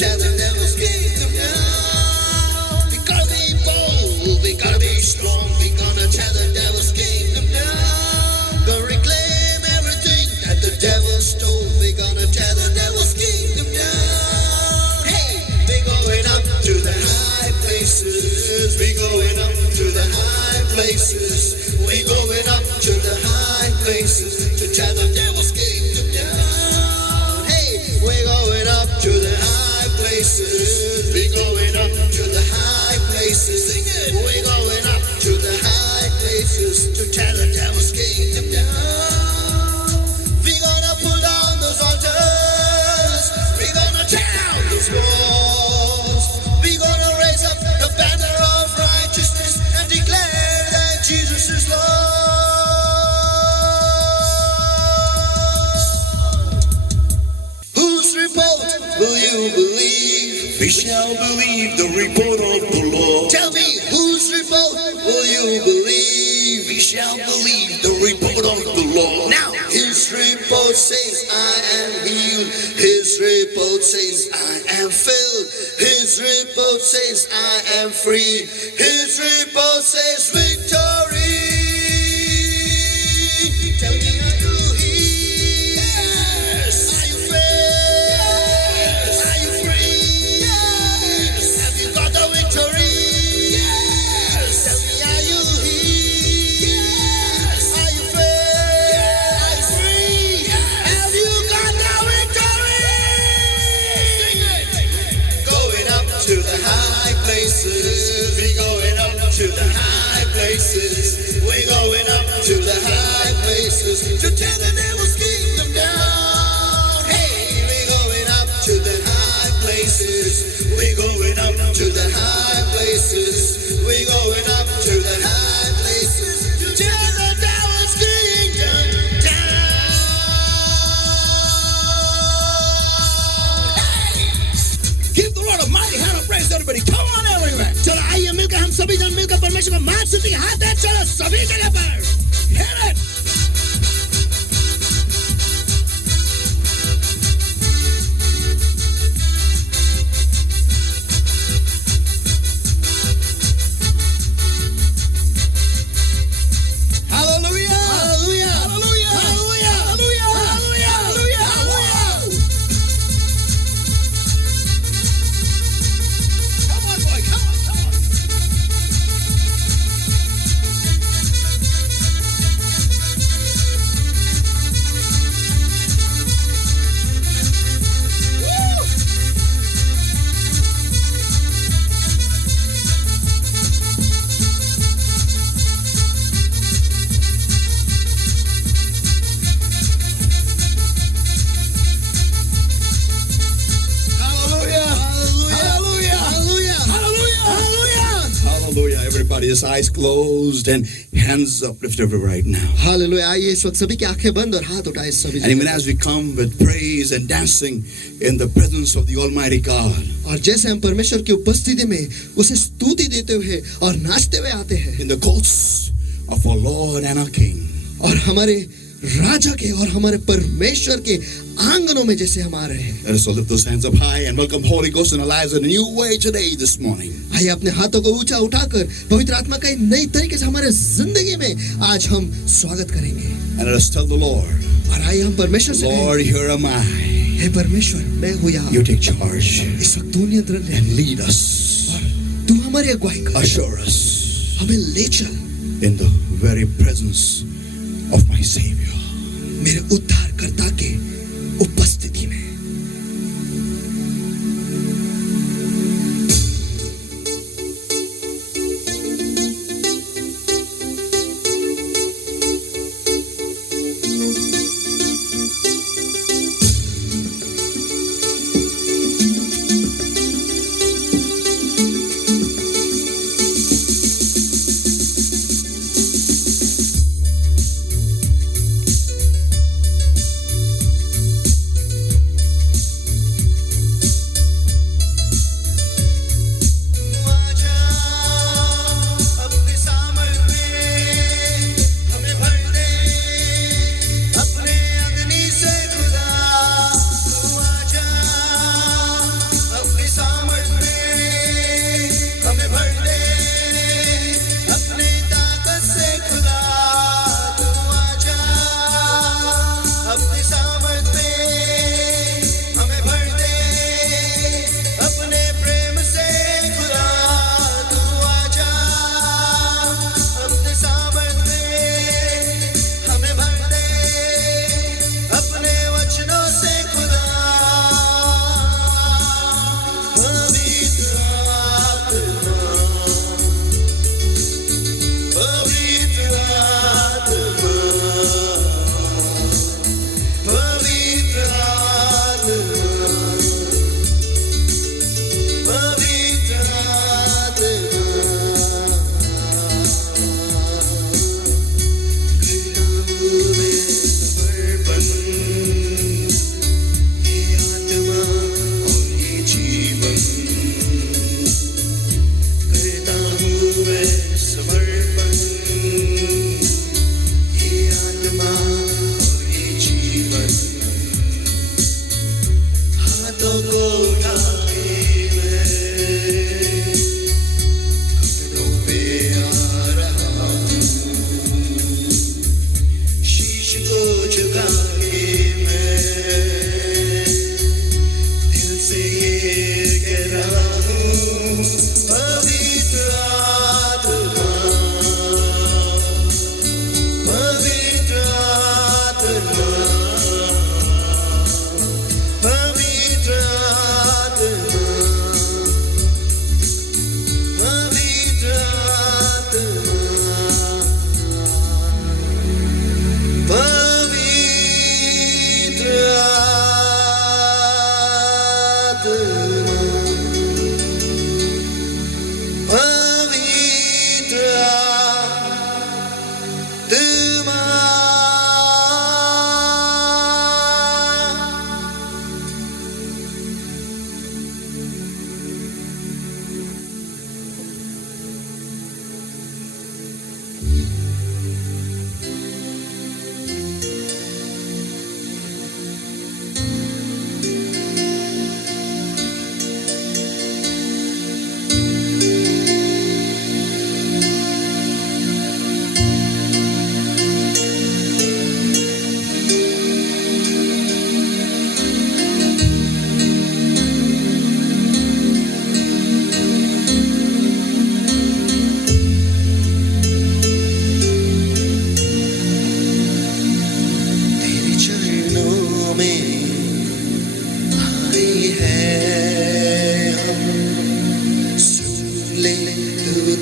tear the devil's kingdom down. We gotta be bold, we gotta be strong. We gonna tear the devil's kingdom down. Gonna reclaim everything that the devil stole. We gonna tear the devil's kingdom down. Hey, we going up to the high places. We going up to the high places. We going up to the high places to tear the devil's kingdom down. Hey, we're going up to the high places. We're going up to the high places. Sing it. We're going up to the high places to tear the devil's kingdom down. We're gonna pull down those altars. We're gonna tear down those walls. We're gonna raise up the banner of righteousness and declare that Jesus is Lord. Whose report will you believe? We shall believe the report of the Lord. Tell me, whose report will you believe? We shall believe the report of the Lord. Now, his report says I am healed. His report says I am filled. His report says I am free. His report says victory. Tell me, are you healed? Yes. Are you filled? Yes. Are you free? Yes. Have you got the victory? Yes. Tell me, are you healed? Yes. Are you filled? Are you free? Have you got the victory? Sing it. Going up to the high places. We going up to the high places. We going up to the high places to tear the devil's kingdom down. Hey, we going up to the high places. We going up to the high places. We going up to the high places to tear the devil's kingdom down. Give the Lord a mighty hand of praise, everybody. Come on, everyone. चलो आइए मिलकर हम सभी जन मिलकर परमेश्वर को मान स्तुति हाथ है चलो सभी जगह पर Hit it. Hallelujah. Hallelujah. Hallelujah. Hallelujah. Hallelujah. Hallelujah. Hallelujah. Come on, boy. Come on. Come on. Woo! Hallelujah. Hallelujah. Hallelujah. Hallelujah. Hallelujah. Hallelujah. Everybody's eyes closed and hands uplifted right now. Hallelujah आइए इस वक्त सभी की आंखें बंद और हाथ उठाए सभी And even as we come with praise and dancing in the presence of the Almighty God, और जैसे हम परमेश्वर की उपस्थिति में उसे स्तुति देते हुए और नाचते हुए आते हैं in the courts of our Lord and our King, और हमारे राजा के और हमारे परमेश्वर के आंगनों में जैसे हम आ रहे हैं let us lift those hands up high and welcome Holy Ghost in our lives in a new way today, this morning. आइए अपने हाथों को ऊंचा उठाकर पवित्र आत्मा का एक नई तरीके से हमारे जिंदगी में आज हम स्वागत करेंगे And let us tell the Lord, और आइए हम परमेश्वर से कहें, Lord, here am I. हे परमेश्वर मैं हूँ यहाँ You take charge इस वक्त तू नियंत्रण ले and lead us, और तू हमारी अगुवाई कर assure us हमें ले चल in the very presence of my Savior. मेरे उद्धारकर्ता के उपस्थिति में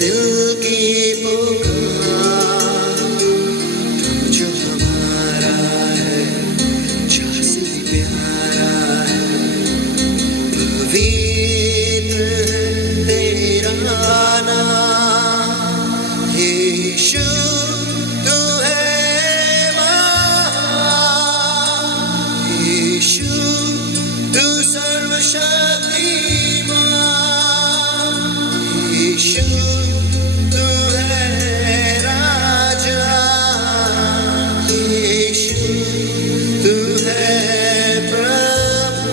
दिल की पुकार, तू जो हमारा है जैसे भी प्यारा है, पवित्र है तेरा नाम यीशु, तू है महान यीशु, तू सर्वशक्तिमान यीशु, तू है राजा यीशु, तू है प्रभु।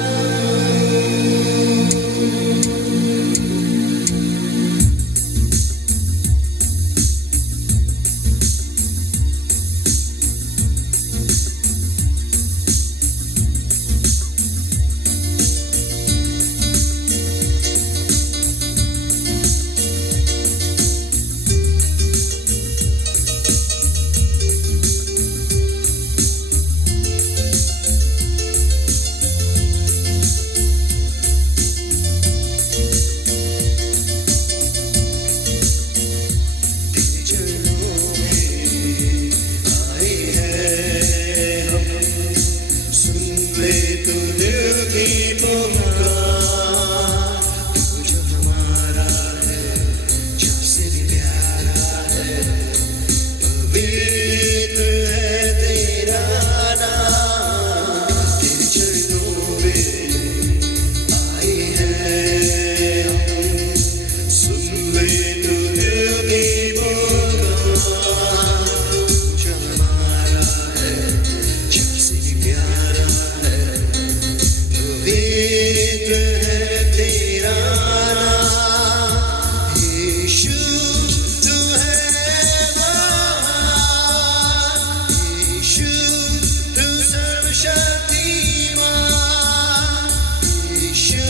तेरे चरणों में आए हैं हम, सुन ले तू दिल की पुकार, तू जो हमारा है जैसे भी प्यारा है, पवित्र है तेरा नाम। तेरे चरणों में आए हैं हम, सुन ले तू दिल की पुकार, तू जो हमारा है जैसे भी प्यारा है, पवित्र है तेरा नाम यीशु, तू है महान यीशु, तू सर्वशक्तिमान यीशु,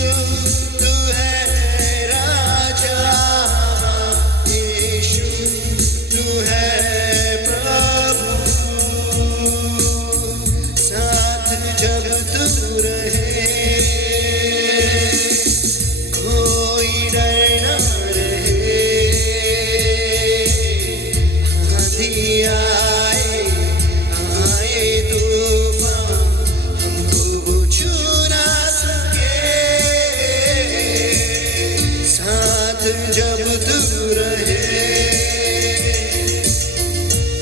तू है राजा यीशु, तू है प्रभु। साथ जब तू रहे कोई डर न रहे, आंधी आए आए तूफान हमको वो छू ना सके, साथ जब तू रहे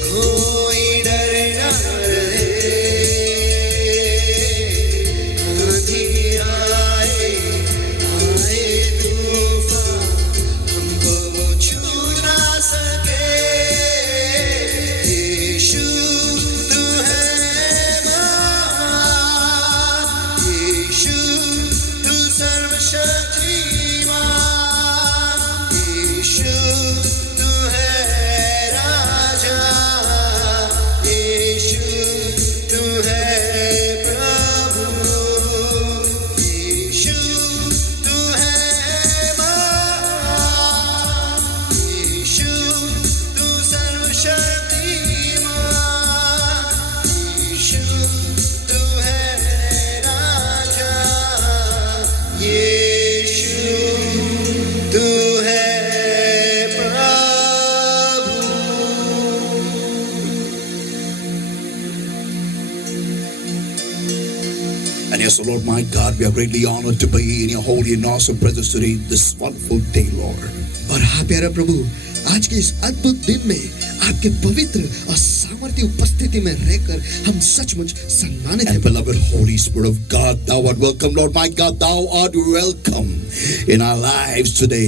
कोई डर न रहे, आंधी आए आए तूफान हमको वो छू ना सके, यीशु तू है महान यीशु, तू सर्वशक्तिमान यीशु, तू है राजा यीशु, तू है प्रभु यीशु, तू है महान यीशु, तू सर्वशक्तिमान यीशु, तू है राजा यीशु, तू है प्रभु। And yes, O Lord my God, we are greatly honored to be in your holy and awesome presence today, this wonderful day, Lord. और हाँ प्यारा प्रभु, आज के इस अद्भुत दिन में आपके पवित्र और सामर्थ्य उपस्थिति में रहकर हम सचमुच सम्मानित हैं। And beloved Holy Spirit of God, thou art welcome, Lord my God, thou art welcome in our lives today.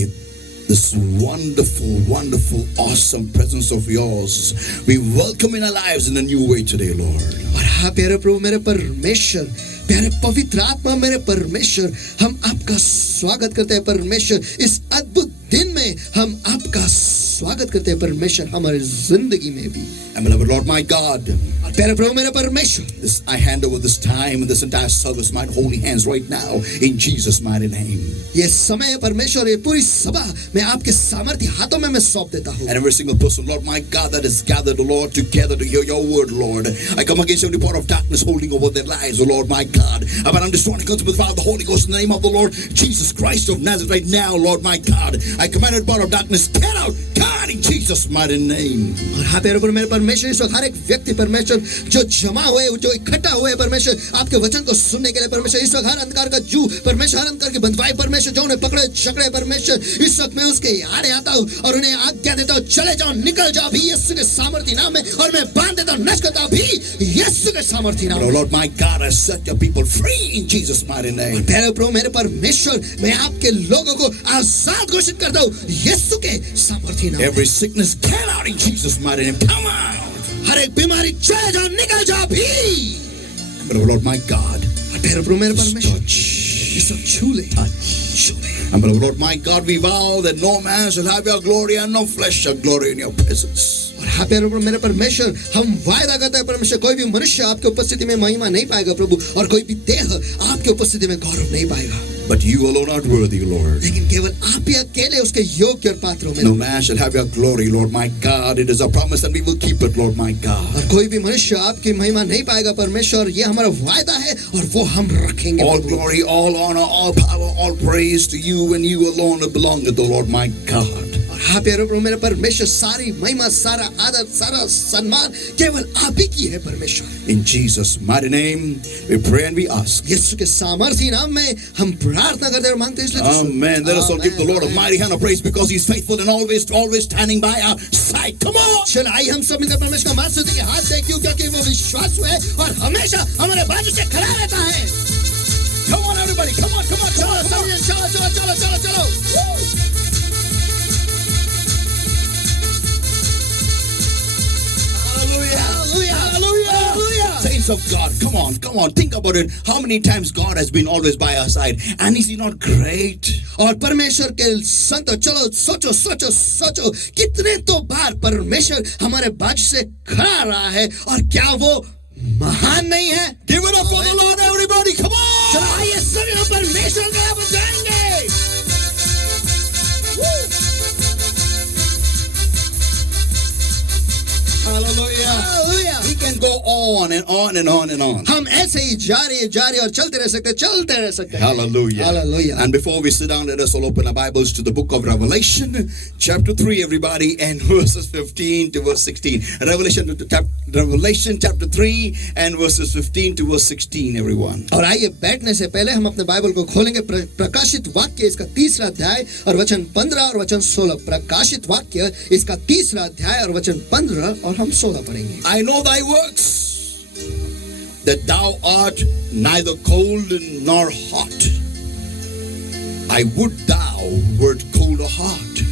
This wonderful, wonderful, awesome presence of yours, we welcome in our lives in a new way today, Lord. और हाँ प्यारे प्रभु, मेरे परमेश्वर, प्यारे पवित्र आत्मा, मेरे परमेश्वर, हम आपका स्वागत करते हैं परमेश्वर। इस अद्भुत दिन में हम आपका स्वागत करते हैं परमेश्वर हमारी जिंदगी में भी। And beloved Lord my God, और प्यारे प्रभु मेरे परमेश्वर, this, I hand over this time and this entire service, my holy hands right now, in Jesus' mighty name. ये समय परमेश्वर, ये पूरी सभा मैं आपके सामर्थ्य हाथों में मैं सौंप देता हूँ। And every single person, Lord my God, that is gathered, Lord, together to hear your word, Lord. I come against every part of darkness holding over their lives, oh Lord my God. I'm an destroying comes with the Father, the Holy Ghost, in the name of the Lord Jesus Christ of Nazareth right now, Lord my God. I command every part of darkness, get out, God, in Jesus' mighty name. और हाँ प्यारे प्रभु मेरे परमेश्वर, इस वक्त हर एक व्यक्ति परमेश्वर जो जमा हुए, जो इकट्ठा हुए परमेश्वर आपके वचन को सुनने के लिए परमेश्वर, इस वक्त हर अंधकार का जू परमेश्वर, हर अंधकार की बंधुआई परमेश्वर जो उन्हें पकड़े झगड़े परमेश्वर, इस वक्त मैं उसके आड़े आता हूँ और उन्हें आज्ञा देता हूँ, चले जाओ, निकल जाओ भी यीशु के सामर्थ्य नाम में, और मैं बांध देता हूँ, नष्ट करता हूँ भी यीशु के सामर्थ्य नाम Oh में। Lord my God, I set your people free in Jesus' mighty name. प्यारे प्रभु मेरे परमेश्वर, मैं आपके लोगों को आजाद घोषित करता हूँ यीशु के सामर्थ्य नाम में। Every sickness, get out in Jesus' mighty name. Come out. हर एक बीमारी चले जाओ, निकल जाओ भी। But oh Lord my God, प्यारे प्रभु मेरे just परमेश्वर, touch. इस वक्त छू ले, छू ले। And but Lord my God, we vow that no man shall have your glory and no flesh shall glory in your presence. और हाँ प्यारे प्रभु मेरे परमेश्वर, हम वायदा करते हैं परमेश्वर, कोई भी मनुष्य आपके उपस्थिति में महिमा नहीं पाएगा प्रभु, और कोई भी देह आपके उपस्थिति में गौरव नहीं पाएगा। But you alone are worthy, Lord. लेकिन केवल आप ही अकेले उसके योग्य और पात्र हो। No man shall have your glory, Lord my God. It is a promise and we will keep it, Lord my God. और कोई भी मनुष्य आपकी महिमा नहीं पाएगा परमेश्वर, ये हमारा वायदा है और वो हम रखेंगे। All Prabhu. glory, all honor, all power, all praise to you and you alone belong to the Lord my God. और हाँ प्यारे प्रभु मेरे परमेश्वर, सारी महिमा, सारा आदर, सारा सम्मान केवल आप ही की है परमेश्वर। In Jesus' mighty name, we pray and we ask. यीशु के सामर्थ्य नाम में हम प्रार्थना करते और मांगते हैं, इसलिए तो सुन। Amen. Let us all give the Lord a Amen. mighty hand of praise because He's faithful and always standing by our side. Come on. चल आइए हम सब मिलकर परमेश्वर का मान के हाथ से, क्यों? क्योंकि वो विश्वास है और हमेशा हमारे बाजू से खड़ा रहता है। Come on, everybody. Come on, come on, come चलो on. Come on. चलो चलो चलो चलो चलो चलो। Hallelujah. Hallelujah, hallelujah, hallelujah. Saints of God, come on. Think about it. How many times God has been always by our side, and is He not great? और परमेश्वर के संतो, चलो सोचो सोचो सोचो, कितने तो बार परमेश्वर हमारे बाजू से खड़ा रहा है, और क्या वो महान नहीं है? Give it up for the Lord, everybody. Come on. चलो आइए सभी लोग परमेश्वर का बजाएंगे। Hallelujah. Hallelujah. We can go on and on and on and on. हम ऐसे ही जारी और चलते रह सकते हैं। Hallelujah. Hallelujah. And before we sit down, let us all open our Bibles to the book of Revelation, chapter 3, everybody, and verses 15 to verse 16. Revelation chapter 3 and verses 15 to verse 16, everyone. और आइए बैठने से पहले हम अपने Bible को खोलेंगे, प्रकाशित वाक्य इसका 3रा अध्याय और वचन 15 और वचन 16। प्रकाशित वाक्य इसका 3रा अध्याय और वचन 15 और हम 16 पढ़ेंगे। I know thy works, that thou art neither cold nor hot. I would thou wert cold or hot.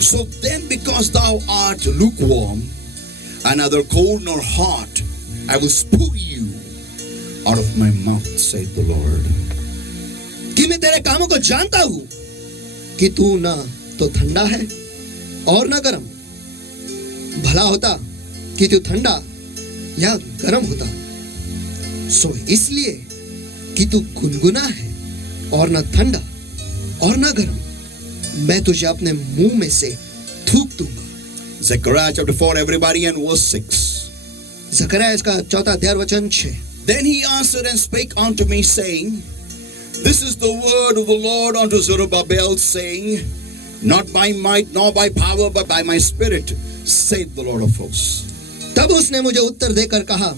So then, because thou art lukewarm, and neither cold nor hot, I will spew you out of my mouth, saith the Lord. कि मैं तेरे कामों को जानता हूं कि तू ना तो ठंडा है और ना गर्म। भला होता कि तू ठंडा या गर्म होता। सो इसलिए कि तू गुनगुना है और ना ठंडा और ना गर्म, मैं तुझे अपने मुंह में से थूक दूंगा। Zechariah chapter 4, everybody, and verse 6. जकरयाह इसका 4था अध्याय वचन 6। Then he answered and spake unto me, saying, This is the word of the Lord unto Zerubbabel, saying, Not by might nor by power, but by my spirit, saith the Lord of hosts. तब उसने मुझे उत्तर देकर कहा,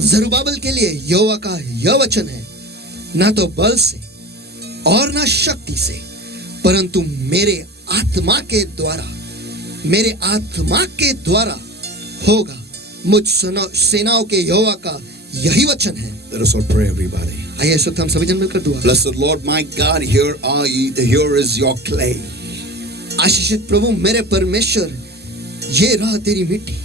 जरुब्बाबेल के लिए यहोवा का यह वचन है, ना तो बल से और ना शक्ति से, परंतु मेरे आत्मा के द्वारा होगा। मुझ सेनाओं के यहोवा का यही वचन है। Let us all pray, everybody. आइए इस वक्त हम सभी जन मिलकर दुआ। Blessed Lord, my God, here is your clay. आशीषित प्रभु मेरे परमेश्वर, ये रहा तेरी मिट्टी।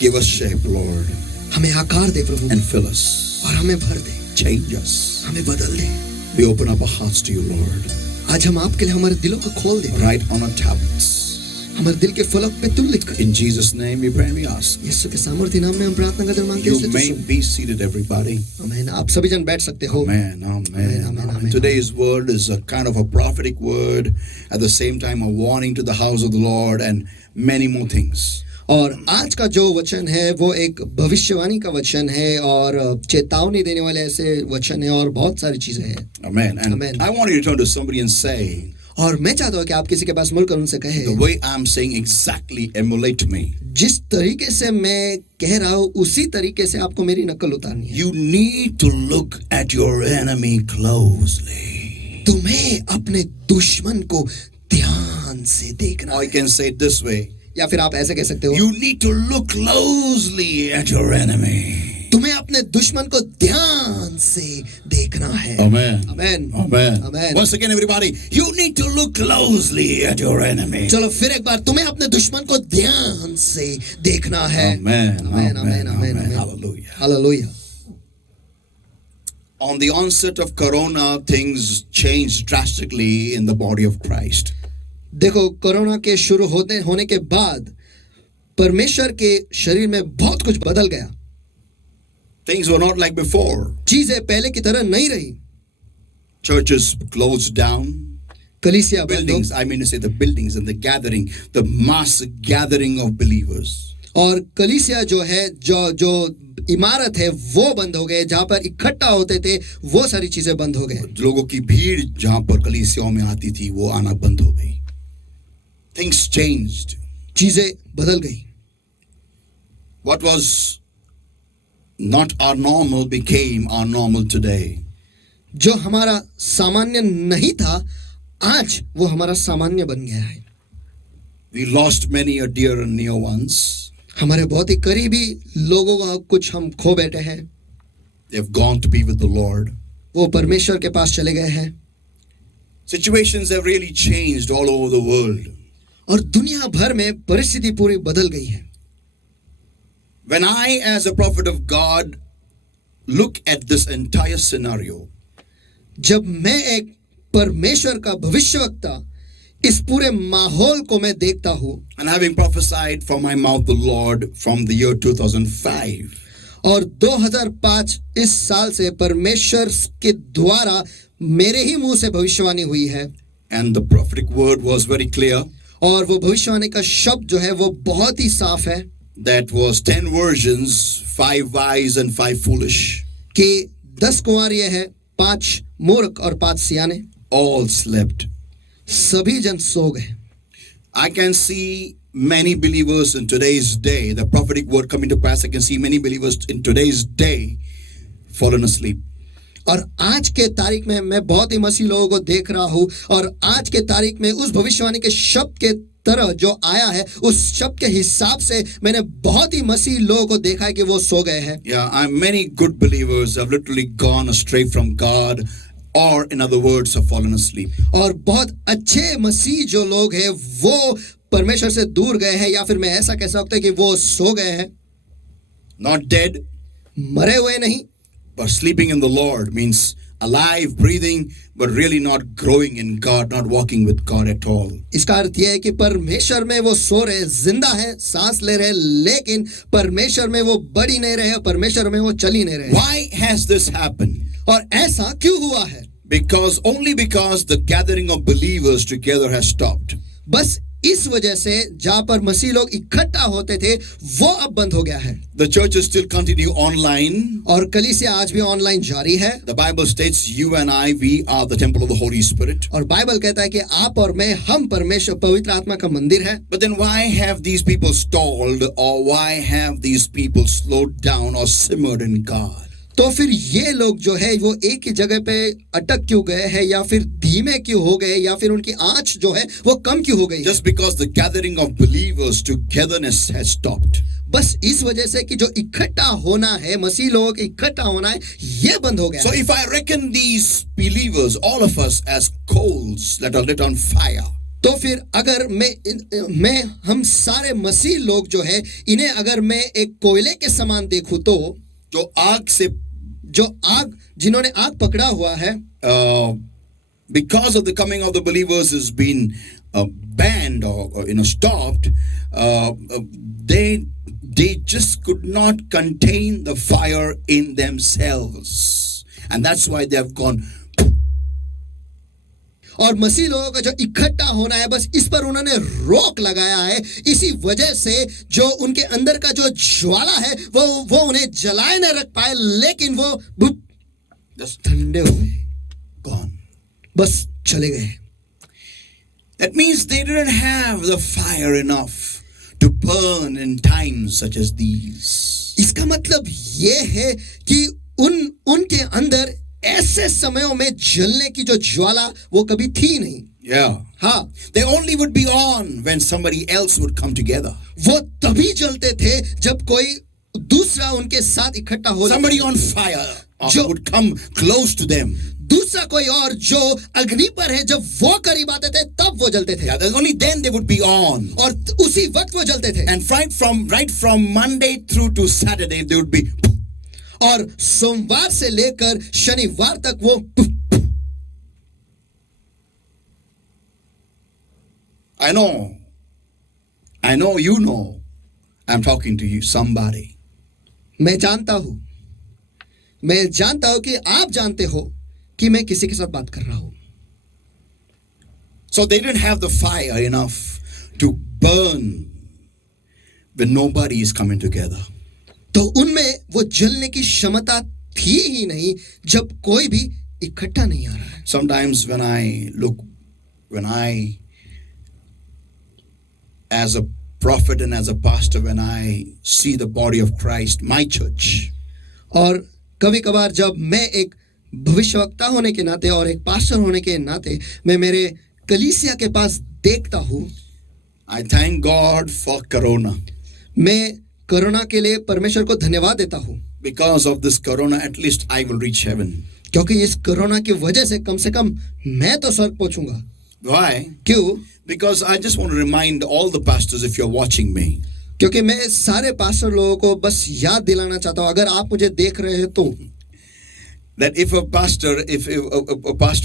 Give us shape, Lord, हमें आकार दे प्रभु, and fill us. और हमें भर दे, Change us. हमें बदल दे। We open up our hearts to you, Lord. आज हम आपके लिए हमारे दिलों को खोल देते हैं, write on our tablets. हमारे दिल के फलक पे तुम लिख। In Jesus' name we pray and we ask. यीशु के सामर्थ्य नाम में हम प्रार्थना करते हैं, मांगते हैं You may be seated, everybody. आमीन। आप सभी जन बैठ सकते हो। Amen, amen, amen. Today's word is a kind of a prophetic word, at the same time a warning to the house of the Lord and many more things. और आज का जो वचन है वो एक भविष्यवाणी का वचन है और चेतावनी देने वाले ऐसे वचन है और बहुत सारी चीजें हैं। Amen. And Amen. I want you to turn to somebody and say, और मैं चाहता हूँ कि आप किसी के पास मुड़कर उनसे कहे, the way I'm saying exactly, emulate me. जिस तरीके से मैं कह रहा हूँ उसी तरीके से आपको मेरी नकल उतारनी है। You need to look at your enemy closely. तुम्हें अपने दुश्मन को ध्यान से देखना Or है। you can say it this way. या फिर आप ऐसे कह सकते हो, You need to look closely at your enemy. तुम्हें अपने दुश्मन को ध्यान से देखना है। Amen. Amen. Amen. Amen. Once again, everybody, you need to look closely at your enemy. चलो फिर एक बार, तुम्हें अपने दुश्मन को ध्यान से देखना है। Amen. Amen. Amen. Amen. Amen. Hallelujah. Hallelujah. On the onset of Corona, things changed drastically in the body of Christ. देखो, कोरोना के शुरू होने के बाद परमेश्वर के शरीर में बहुत कुछ बदल गया। Things were not like before. चीजें पहले की तरह नहीं रही। Churches closed down. कलीसिया बंद हो, Buildings, I mean to say the buildings and the gathering, the mass gathering of believers. और कलीसिया जो है, जो इमारत है वो बंद हो गए, जहां पर इकट्ठा होते थे वो सारी चीजें बंद हो गए। लोगों की भीड़ जहां पर कलीसियाओं में आती थी वो आना बंद हो गई. Things changed. चीजें बदल गई। What was not our normal became our normal today. जो हमारा सामान्य नहीं था, आज वो हमारा सामान्य बन गया है। We lost many a dear and near ones. हमारे बहुत ही करीबी लोगों का कुछ हम खो बैठे हैं। They've gone to be with the Lord. वो परमेश्वर के पास चले गए हैं। Situations have really changed all over the world. और दुनिया भर में परिस्थिति पूरी बदल गई है। When I, as a prophet of God, look at this entire scenario, जब मैं एक परमेश्वर का भविष्यवक्ता इस पूरे माहौल को मैं देखता हूँ, and having prophesied from my mouth the Lord from the year 2005, और 2005 इस साल से परमेश्वर के द्वारा मेरे ही मुंह से भविष्यवाणी हुई है, and the prophetic word was very clear, और वो भविष्यवाणी का शब्द जो है वो बहुत ही साफ है that was 10 virgins, 5 wise and 5 foolish, कि 10 कुंवारियां हैं, 5 मूर्ख और 5 सियाने, all slept. सभी जन सो गए। I can see many believers in today's day, the prophetic word coming to pass, I can see many believers in today's day fallen asleep. और आज के तारीख में मैं बहुत ही मसीह लोगों को देख रहा हूँ, और आज के तारीख में उस भविष्यवाणी के शब्द के तरह जो आया है उस शब्द के हिसाब से मैंने बहुत ही मसीह लोगों को देखा है कि वो सो गए हैं। Yeah, many good believers have literally gone astray from God, or in other words, have fallen asleep. और बहुत अच्छे मसीह जो लोग हैं वो परमेश्वर से दूर गए हैं, या फिर मैं ऐसा कह सकता हूं कि वो सो गए हैं। Not dead, मरे हुए नहीं, but sleeping in the Lord means alive, breathing, but really not growing in God, not walking with God at all. इसका अर्थ यह है कि परमेश्वर में वो सो रहे, जिंदा है, सांस ले रहे, लेकिन परमेश्वर में वो बढ़ ही नहीं रहे, परमेश्वर में वो चल ही नहीं रहे। Why has this happened? और ऐसा क्यों हुआ है? Only because the gathering of believers together has stopped. बस इस वजह से जहां पर मसीह लोग इकट्ठा होते थे वो अब बंद हो गया है। The churches still continue online. और कलीसिया आज भी ऑनलाइन जारी है। The Bible states you and I, we are the temple of the Holy Spirit. और बाइबल कहता है कि आप और मैं, हम परमेश्वर पवित्र आत्मा का मंदिर है। But then why have these people stalled, or why have these people slowed down or simmered in God? तो फिर ये लोग जो है वो एक ही जगह पे अटक क्यों गए हैं, या फिर धीमे क्यों हो गए, या फिर उनकी आंच जो है वो कम क्यों हो गई? Just because the gathering of believers togetherness has stopped. बस इस वजह से कि जो इकट्ठा होना है, मसीह लोगों के इकट्ठा होना है, ये बंद हो गया। So if I reckon these believers, all of us, as coals that are lit on fire, तो फिर अगर मैं हम सारे मसीह लोग जो है इन्हें अगर मैं एक कोयले के समान देखूं, तो जो आग, जिन्होंने आग पकड़ा हुआ है, because of the coming of the believers has been banned or stopped, they just could not contain the fire in themselves, and that's why they have gone. और मसीह लोगों का जो इकट्ठा होना है, बस इस पर उन्होंने रोक लगाया है. इसी वजह से जो उनके अंदर का जो ज्वाला है वो उन्हें जलाए न रख पाए, लेकिन वो ठंडे हो गए, Gone. बस चले गए. That means they didn't have the fire enough to burn in times such as these. इसका मतलब ये है कि उनके अंदर ऐसे समयों में जलने की जो ज्वाला वो कभी थी नहीं. Yeah. हाँ, They only would be on when somebody else would come together. वो तभी जलते थे जब कोई दूसरा उनके साथ इकट्ठा हो. Somebody on fire जो- would come close to them. दूसरा कोई और जो अग्नि पर है, जब वो करीब आते थे तब वो जलते थे. Yeah, only then they would be on. और उसी वक्त वो जलते थे. And right from Monday through to Saturday, they would be. और सोमवार से लेकर शनिवार तक वो I know, you know. I'm talking to you, somebody. मैं जानता हूं कि आप जानते हो कि मैं किसी के साथ बात कर रहा हूं. So they didn't have the fire enough to burn when nobody is coming together. तो उनमें वो जलने की क्षमता थी ही नहीं जब कोई भी इकट्ठा नहीं आ रहा है. Sometimes when I as a prophet and as a pastor, when I see the body of Christ, my church, और कभी कभार जब मैं एक भविष्यवक्ता होने के नाते और एक पास्टर होने के नाते मैं मेरे कलीसिया के पास देखता हूँ, I thank God for Corona. मैं कोरोना के लिए परमेश्वर को धन्यवाद देता हूँ. Because of this Corona, at least I will reach heaven. क्योंकि इस कोरोना की वजह से कम मैं तो स्वर्ग पहुंचूंगा. Why? क्यों? Because I just want to remind all the pastors, if you're watching me, क्योंकि मैं सारे पास्टर लोगों को बस याद दिलाना चाहता हूँ, अगर आप मुझे देख रहे हैं तो, that if a pastor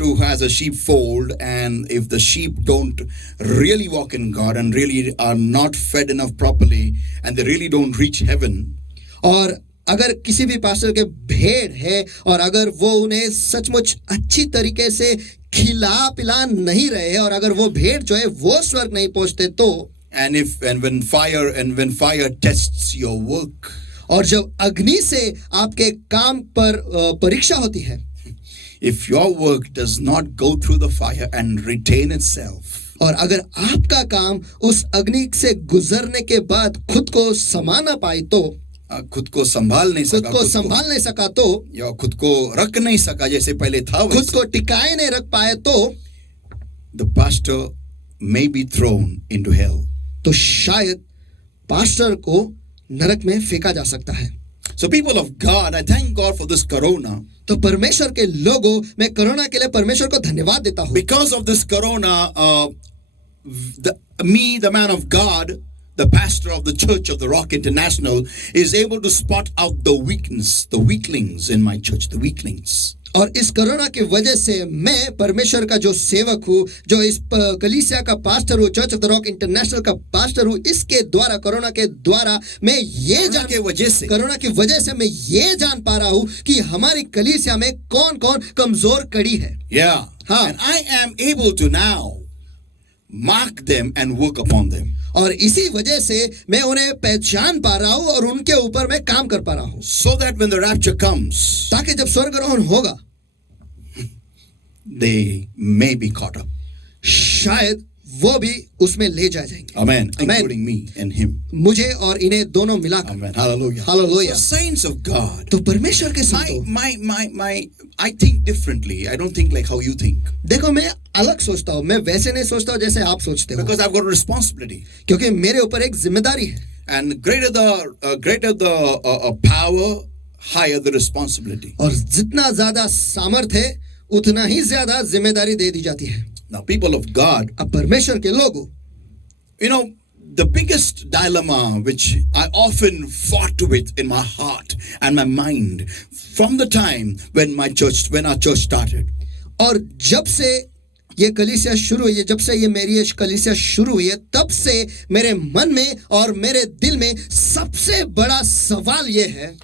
who has a sheepfold, and if the sheep don't really walk in God and really are not fed enough properly, and they really don't reach heaven, और अगर किसी भी पास्टर के भेड़ है और अगर वो उन्हें सचमुच अच्छी तरीके से खिला पिला नहीं रहे और अगर वो भेड़ जो है वो स्वर्ग नहीं पहुंचते तो, and when fire tests your work, और जब अग्नि से आपके काम पर परीक्षा होती है, if your work does not go through the fire and retain itself, और अगर आपका काम उस अग्नि से गुजरने के बाद खुद को समा ना पाए तो, खुद को संभाल नहीं सका तो, या खुद को रख नहीं सका जैसे पहले था, खुद को टिकाए नहीं रख पाए तो, the pastor may be thrown into hell. तो शायद पास्टर को नरक में फेंका जा सकता है. So people of God, I thank God for this Corona. तो परमेश्वर के लोगों, मैं कोरोना के लिए परमेश्वर को धन्यवाद देता हूँ. Because of this Corona, the man of God, the pastor of the Church of the Rock International, is able to spot out the weaklings in my church, the weaklings. और इस कोरोना की वजह से मैं परमेश्वर का जो सेवक हूँ, जो इस कलीसिया का पास्टर हूँ, church of the rock international का पास्टर हूँ, इसके द्वारा कोरोना के द्वारा मैं ये कोरोना की वजह से मैं ये जान पा रहा हूँ कि हमारी कलीसिया में कौन-कौन कमजोर कड़ी है. Yeah. हाँ. And I am able to now mark them and work upon them. और इसी वजह से मैं उन्हें पहचान पा रहा हूँ और उनके ऊपर मैं काम कर पा रहा हूँ. So that when the rapture comes, ताकि जब स्वर्गारोहण होगा, they may be caught up. शायद वो भी उसमें ले जाए जाएंगे. Amen. Including me and him. मुझे और इन्हें दोनों मिलाकर. Amen. Hallelujah. Hallelujah. So saints of God. तो परमेश्वर के संतों, my I think differently. I don't think like how you think. देखो मैं अलग सोचता हूँ, मैं वैसे नहीं सोचता हूँ जैसे आप सोचते हो. Because I've got a responsibility. क्योंकि मेरे ऊपर एक जिम्मेदारी है. And greater the power, higher the responsibility. और जितना ज्यादा सामर्थ है उतना ही ज्यादा जिम्मेदारी दे दी जाती है. Now, people of God, अब परमेश्वर के लोगों, you know, the biggest dilemma which I often fought with in my heart and my mind from the time when our church started. और जब से ये कलीसिया शुरू हुई है, जब से ये मेरी ये कलीसिया शुरू हुई है, तब से मेरे मन में और मेरे दिल में सबसे बड़ा सवाल ये है,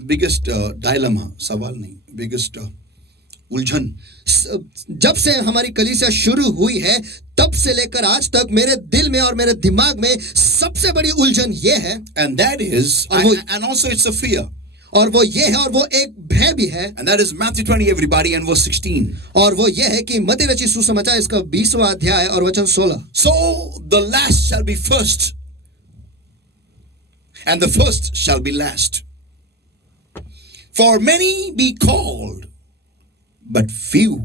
बिगेस्ट डायलमा, सवाल नहीं, बिगेस्ट उलझन, जब से हमारी कलीसिया शुरू हुई है तब से लेकर आज तक मेरे दिल में और मेरे दिमाग में सबसे बड़ी उलझन ये है, and that is, and also it's a fear, और वो ये है और वो एक भय भी है, and that is Matthew 20, everybody, and verse 16. और वो ये है कि मत्ती रचित सुसमाचार इसका 20वां अध्याय और वचन 16. So the last shall be first, and the first shall be last. For many be called, but few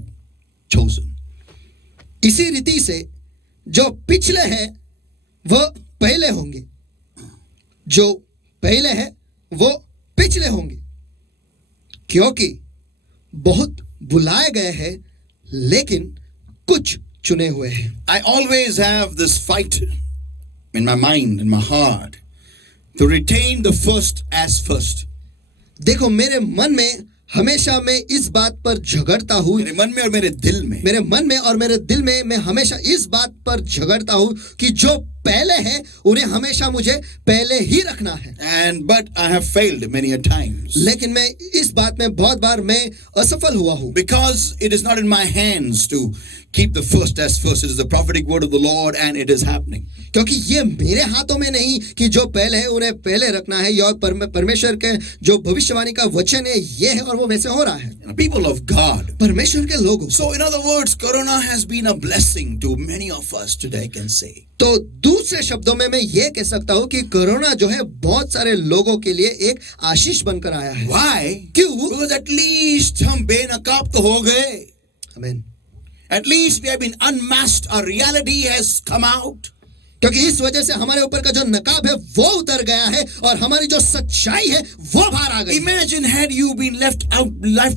chosen. इसी रीति से जो पिछले हैं वो पहले होंगे, जो पहले हैं वो पिछले होंगे, क्योंकि बहुत बुलाए गए हैं लेकिन कुछ चुने हुए हैं. I always have this fight in my mind, in my heart, to retain the first as first. देखो, मेरे मन में हमेशा मैं इस बात पर झगड़ता हूँ, मेरे मन में और मेरे दिल में, मेरे मन में और मेरे दिल में मैं हमेशा इस बात पर झगड़ता हूँ कि जो पहले है उन्हें हमेशा मुझे पहले ही रखना है. and but I have failed many a times, लेकिन मैं इस बात में बहुत बार मैं असफल हुआ हूँ, because it is not in my hands to keep the first as first. It is the prophetic word of the Lord, and it is happening. क्योंकि ये मेरे हाथों में नहीं कि जो पहले है उन्हें पहले रखना है, यह परमेश्वर के जो भविष्यवाणी का वचन है ये है और वो वैसे हो रहा है. People of God, परमेश्वर के लोगों, so in other words, Corona has been a blessing to many of us today, I can say. तो दूसरे शब्दों में मैं ये कह सकता हूँ कि कोरोना जो है बहुत सारे लोगों के लिए एक आशीष बनकर आया है. Why? क्यों? Because at least हम बेनकाब तो हो गए. आमीन. At least we have been unmasked. Our reality has come out. क्योंकि इस वजह से हमारे ऊपर का जो नकाब है वो उतर गया है और हमारी जो सच्चाई है वो बाहर आ गई. Imagine had you been left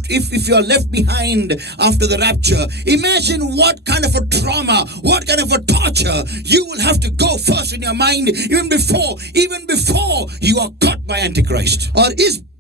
if you are left behind after the rapture. Imagine what kind of a trauma, what kind of a torture you will have to go first in your mind even before you are caught by Antichrist. और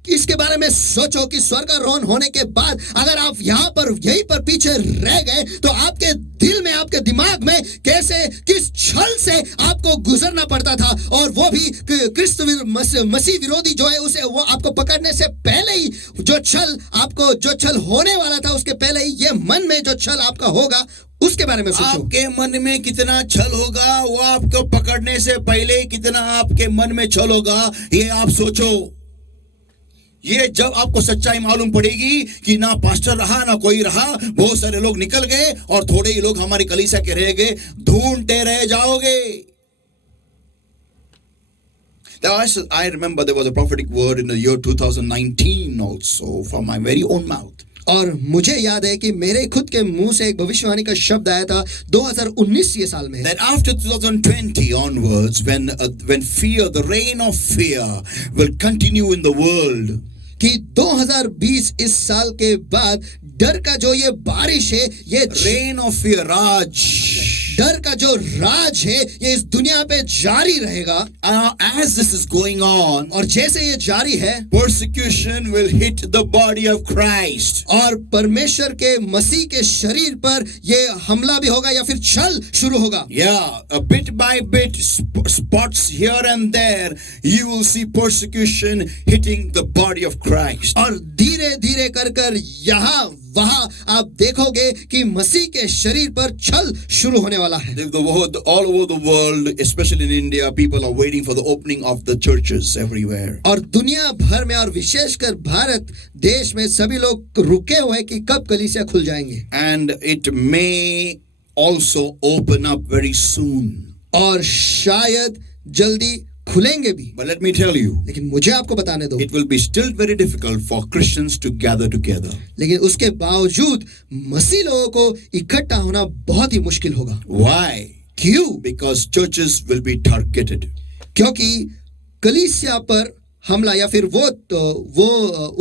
इसके बारे में सोचो कि स्वर्गारोहण होने के बाद अगर आप यहाँ पर यहीं पर पीछे रह गए तो आपके दिल में, आपके दिमाग में किस छल से आपको गुजरना पड़ता था, और वो भी क्रिस्त मसीह विरोधी जो है उसे वो आपको पकड़ने से पहले ही जो छल होने वाला था उसके पहले ही ये मन में जो छल आपका होगा उसके बारे में सोचो. आपके मन में कितना छल होगा, वो आपको पकड़ने से पहले कितना आपके मन में छल होगा, ये आप सोचो. ये जब आपको सच्चाई मालूम पड़ेगी कि ना पास्टर रहा ना कोई रहा, बहुत सारे लोग निकल गए और थोड़े ही लोग हमारी कलीसिया के रह गए, ढूंढते रह जाओगे. I remember there was a prophetic word in the year 2019 also from my very own mouth. और मुझे याद है कि मेरे खुद के मुंह से एक भविष्यवाणी का शब्द आया था 2019 ये साल में. That after 2020 onwards, when fear, the reign of fear will continue in the world. कि 2020 इस साल के बाद डर का जो ये बारिश है, ये reign of fear, राज, डर का जो राज है ये इस दुनिया पे जारी रहेगा. As this is going on, और जैसे ये जारी है, persecution will hit the body of Christ. और परमेश्वर के मसीह के शरीर पर ये हमला भी होगा या फिर छल शुरू होगा. Yeah, a bit by bit, spots here and there, you will see persecution hitting the body of Christ. और धीरे धीरे कर यहाँ वहाँ आप देखोगे कि मसीह के शरीर पर छल शुरू होने वाला है. All over the world, especially in India, people are waiting for the opening of the churches everywhere. और दुनिया भर में और विशेषकर भारत देश में सभी लोग रुके हुए हैं कि कब कलीसिया खुल जाएंगे. And it may also open up very soon. और शायद जल्दी खुलेंगे भी. But let me tell you, लेकिन मुझे आपको बताने दो, it will be still very difficult for Christians to gather together. लेकिन उसके बावजूद मसीह लोगों को इकट्ठा होना बहुत ही मुश्किल होगा. Why? क्यों? Because churches will be targeted. क्योंकि कलीसिया पर हमला या फिर वो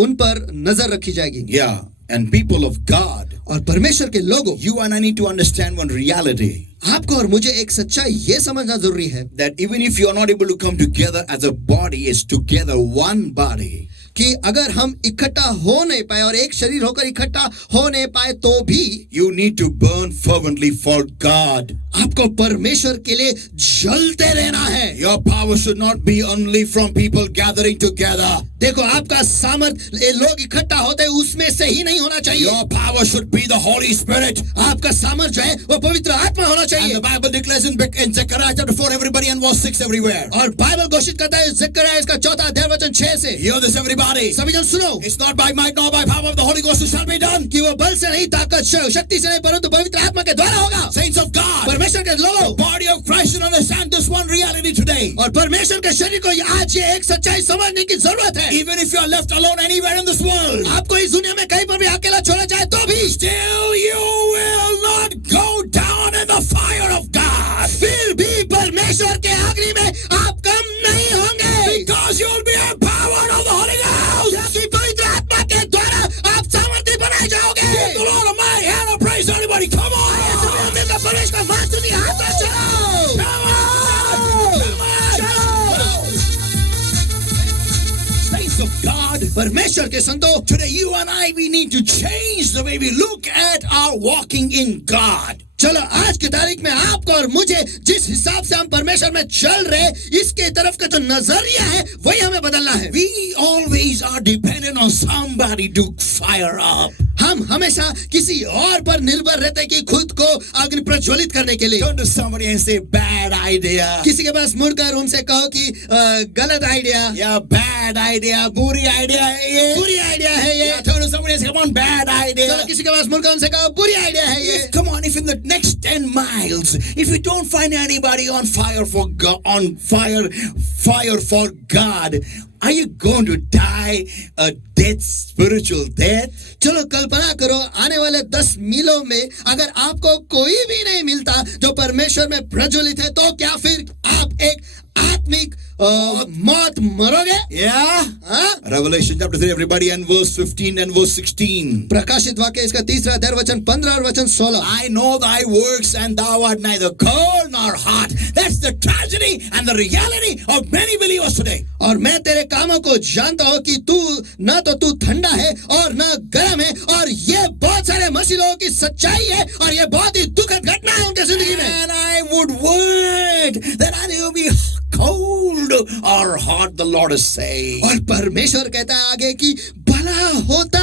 उन पर नजर रखी जाएगी. Yeah, and people of God, और परमेश्वर के लोगों, you and I need to understand one reality. आपको और मुझे एक सच्चाई ये समझना जरूरी है That even if you are not able to come together as a body, it's together one body. कि अगर हम इकट्ठा हो नहीं पाए और एक शरीर होकर इकट्ठा हो नहीं पाए तो भी you need to burn fervently for God. आपको परमेश्वर के लिए जलते रहना है. Your power should not be only from people gathering together. देखो, आपका सामर्थ लोग इकट्ठा होते हैं उसमें से ही नहीं होना चाहिए. Your power should be the Holy Spirit. आपका सामर्थ जो है वो पवित्र आत्मा होना And चाहिए. the Bible declares in Zechariah chapter 4, everybody, and verse 6 everywhere. और बाइबल घोषित करता है जकरिया इसका 4 अध्याय वचन 6 से. Hear this, everybody. सभी जन सुनो. It's not by might nor by power of the Holy Ghost it shall be done. कि वो बल से नहीं, ताकत शक्ति से नहीं, परंतु पवित्र आत्मा के द्वारा होगा. Saints of God, परमेश्वर के the लोगों body of Christ should understand this one reality today. और परमेश्वर के शरीर को आज ये एक सच्चाई समझने की जरूरत है. Even if you are left alone anywhere in this world, आपको इस दुनिया में कहीं पर भी अकेला छोड़ा जाए तो भी still you will not go down in the fire of God. फिर भी परमेश्वर के अग्नि में आप कम नहीं होंगे. Because you'll be empowered of the Holy Ghost. क्योंकि पवित्र आत्मा के द्वारा आप सामर्थ्य बनाए जाओगे. Give the Lord a mighty hand of praise, everybody. Come on. परमेश्वर का वास्तु नहीं, हाथ में चलो. Come on. Saints of God, परमेश्वर के संतो, today you and I, we need to change the way we look at our walking in God. चलो आज की तारीख में आपको और मुझे जिस हिसाब से हम परमेश्वर में चल रहे इसके तरफ का जो नजरिया है वही हमें बदलना है. We always are dependent on somebody to fire up. हम हमेशा किसी और पर निर्भर रहते हैं कि खुद को अग्नि प्रज्वलित करने के लिए. Turn to somebody and say, bad idea. किसी के पास मुड़कर उनसे कहो कि गलत आइडिया, Yeah, bad idea. बुरी idea है ये. बुरी आइडिया है ये. Yeah, turn to somebody and say, come on, bad idea. चलो किसी के पास मुड़कर उनसे कहो बुरी आइडिया है ये. Come on, if in the next 10 miles, if you don't find anybody on fire for God, fire for God, are you going to die a death, spiritual death? चलो कल्पना करो, आने वाले 10 मीलों में अगर आपको कोई भी नहीं मिलता जो परमेश्वर में प्रज्वलित है तो क्या फिर आप एक आत्मिक मौत मरोगे? Yeah. हाँ? Revelation chapter 3, everybody, and verse 15 and verse 16. प्रकाशित वाक्य इसका 3 अध्याय वचन 15 और वचन 16. I know thy works and thou art neither cold nor hot. That's the tragedy and the reality of many believers today. और मैं तेरे कामों को जानता हूँ कि तू न तो तू ठंडा है और न गर्म है, और ये बहुत सारे मसीह लोगों की सच्चाई है और ये बहुत ही दुखद घटना है उनके जिंदगी में. And I would word that I will be cold or hot, the Lord is saying. और परमेश्वर कहता है आगे कि भला होता